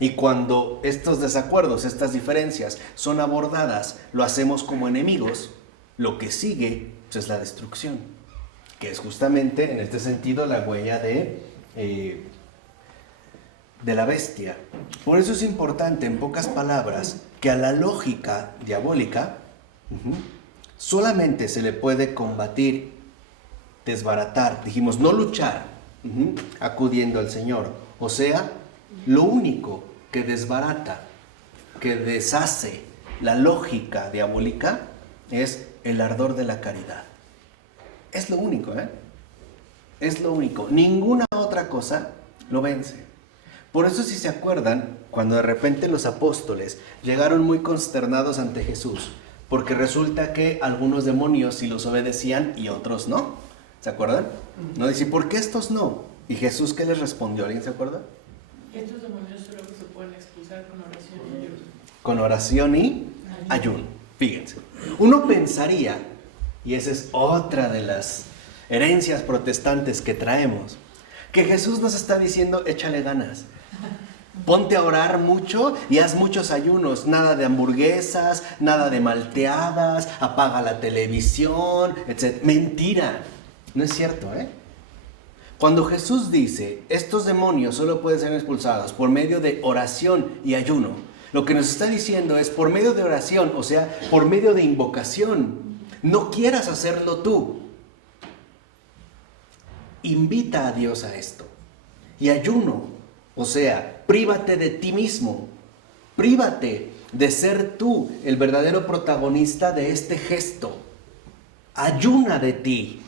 Y cuando estos desacuerdos, estas diferencias son abordadas, lo hacemos como enemigos, lo que sigue pues, es la destrucción, que es justamente en este sentido la huella de la bestia. Por eso es importante, en pocas palabras, que a la lógica diabólica solamente se le puede combatir, desbaratar, dijimos no luchar, acudiendo al Señor. O sea, lo único que desbarata, que deshace la lógica diabólica es el ardor de la caridad. Es lo único, es lo único. Ninguna otra cosa lo vence. Por eso, si se acuerdan, cuando de repente los apóstoles llegaron muy consternados ante Jesús, porque resulta que algunos demonios sí los obedecían y otros no. ¿Se acuerdan? No dice, ¿por qué estos no? ¿Y Jesús qué les respondió? ¿Alguien se acuerda? Estos demonios solo se pueden expulsar con oración y ayuno. Con oración y ayuno. Fíjense. Uno pensaría, y esa es otra de las herencias protestantes que traemos, que Jesús nos está diciendo, échale ganas. Ponte a orar mucho y haz muchos ayunos. Nada de hamburguesas, nada de malteadas, apaga la televisión, etc. Mentira. No es cierto, Cuando Jesús dice, estos demonios solo pueden ser expulsados por medio de oración y ayuno, lo que nos está diciendo es por medio de oración, o sea, por medio de invocación. No quieras hacerlo tú. Invita a Dios a esto. Y ayuno, o sea, prívate de ti mismo. Prívate de ser tú el verdadero protagonista de este gesto. Ayuna de ti.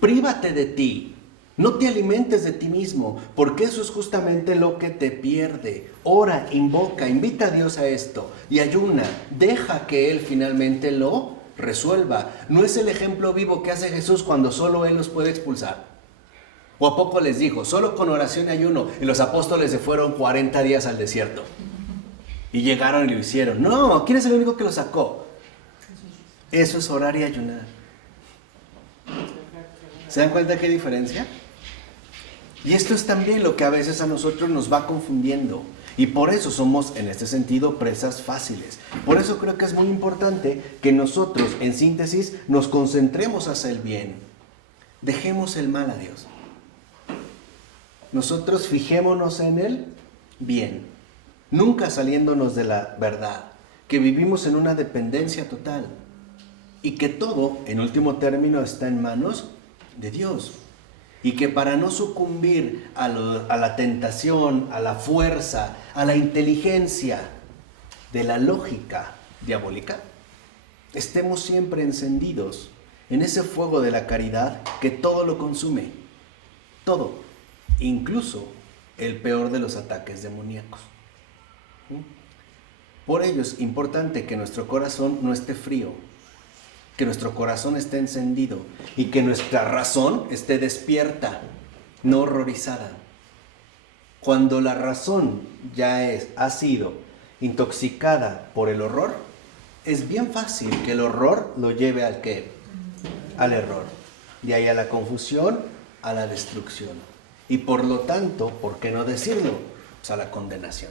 Prívate de ti. No te alimentes de ti mismo, porque eso es justamente lo que te pierde. Ora, invoca, invita a Dios a esto y ayuna. Deja que Él finalmente lo resuelva. ¿No es el ejemplo vivo que hace Jesús cuando solo Él los puede expulsar? ¿O a poco les dijo, solo con oración y ayuno? Y los apóstoles se fueron 40 días al desierto. Y llegaron y lo hicieron. No, ¿quién es el único que lo sacó? Eso es orar y ayunar. ¿Se dan cuenta qué diferencia? Y esto es también lo que a veces a nosotros nos va confundiendo. Y por eso somos, en este sentido, presas fáciles. Por eso creo que es muy importante que nosotros, en síntesis, nos concentremos hacia el bien. Dejemos el mal a Dios. Nosotros fijémonos en el bien. Nunca saliéndonos de la verdad. Que vivimos en una dependencia total. Y que todo, en último término, está en manos de Dios. Y que para no sucumbir a la tentación, a la fuerza, a la inteligencia de la lógica diabólica, estemos siempre encendidos en ese fuego de la caridad que todo lo consume. Todo, incluso el peor de los ataques demoníacos. Por ello es importante que nuestro corazón no esté frío, que nuestro corazón esté encendido y que nuestra razón esté despierta, no horrorizada. Cuando la razón ya ha sido intoxicada por el horror, es bien fácil que el horror lo lleve al ¿qué? Al error. De ahí a la confusión, a la destrucción. Y por lo tanto, ¿por qué no decirlo? Pues a la condenación.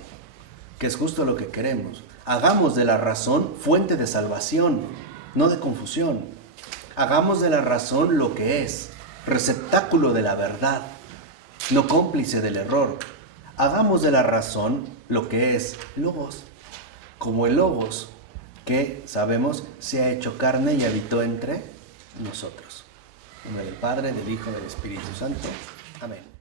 Que es justo lo que queremos. Hagamos de la razón fuente de salvación, no de confusión. Hagamos de la razón lo que es, receptáculo de la verdad, no cómplice del error. Hagamos de la razón lo que es logos, como el logos que sabemos se ha hecho carne y habitó entre nosotros. En nombre del Padre, del Hijo y del Espíritu Santo. Amén.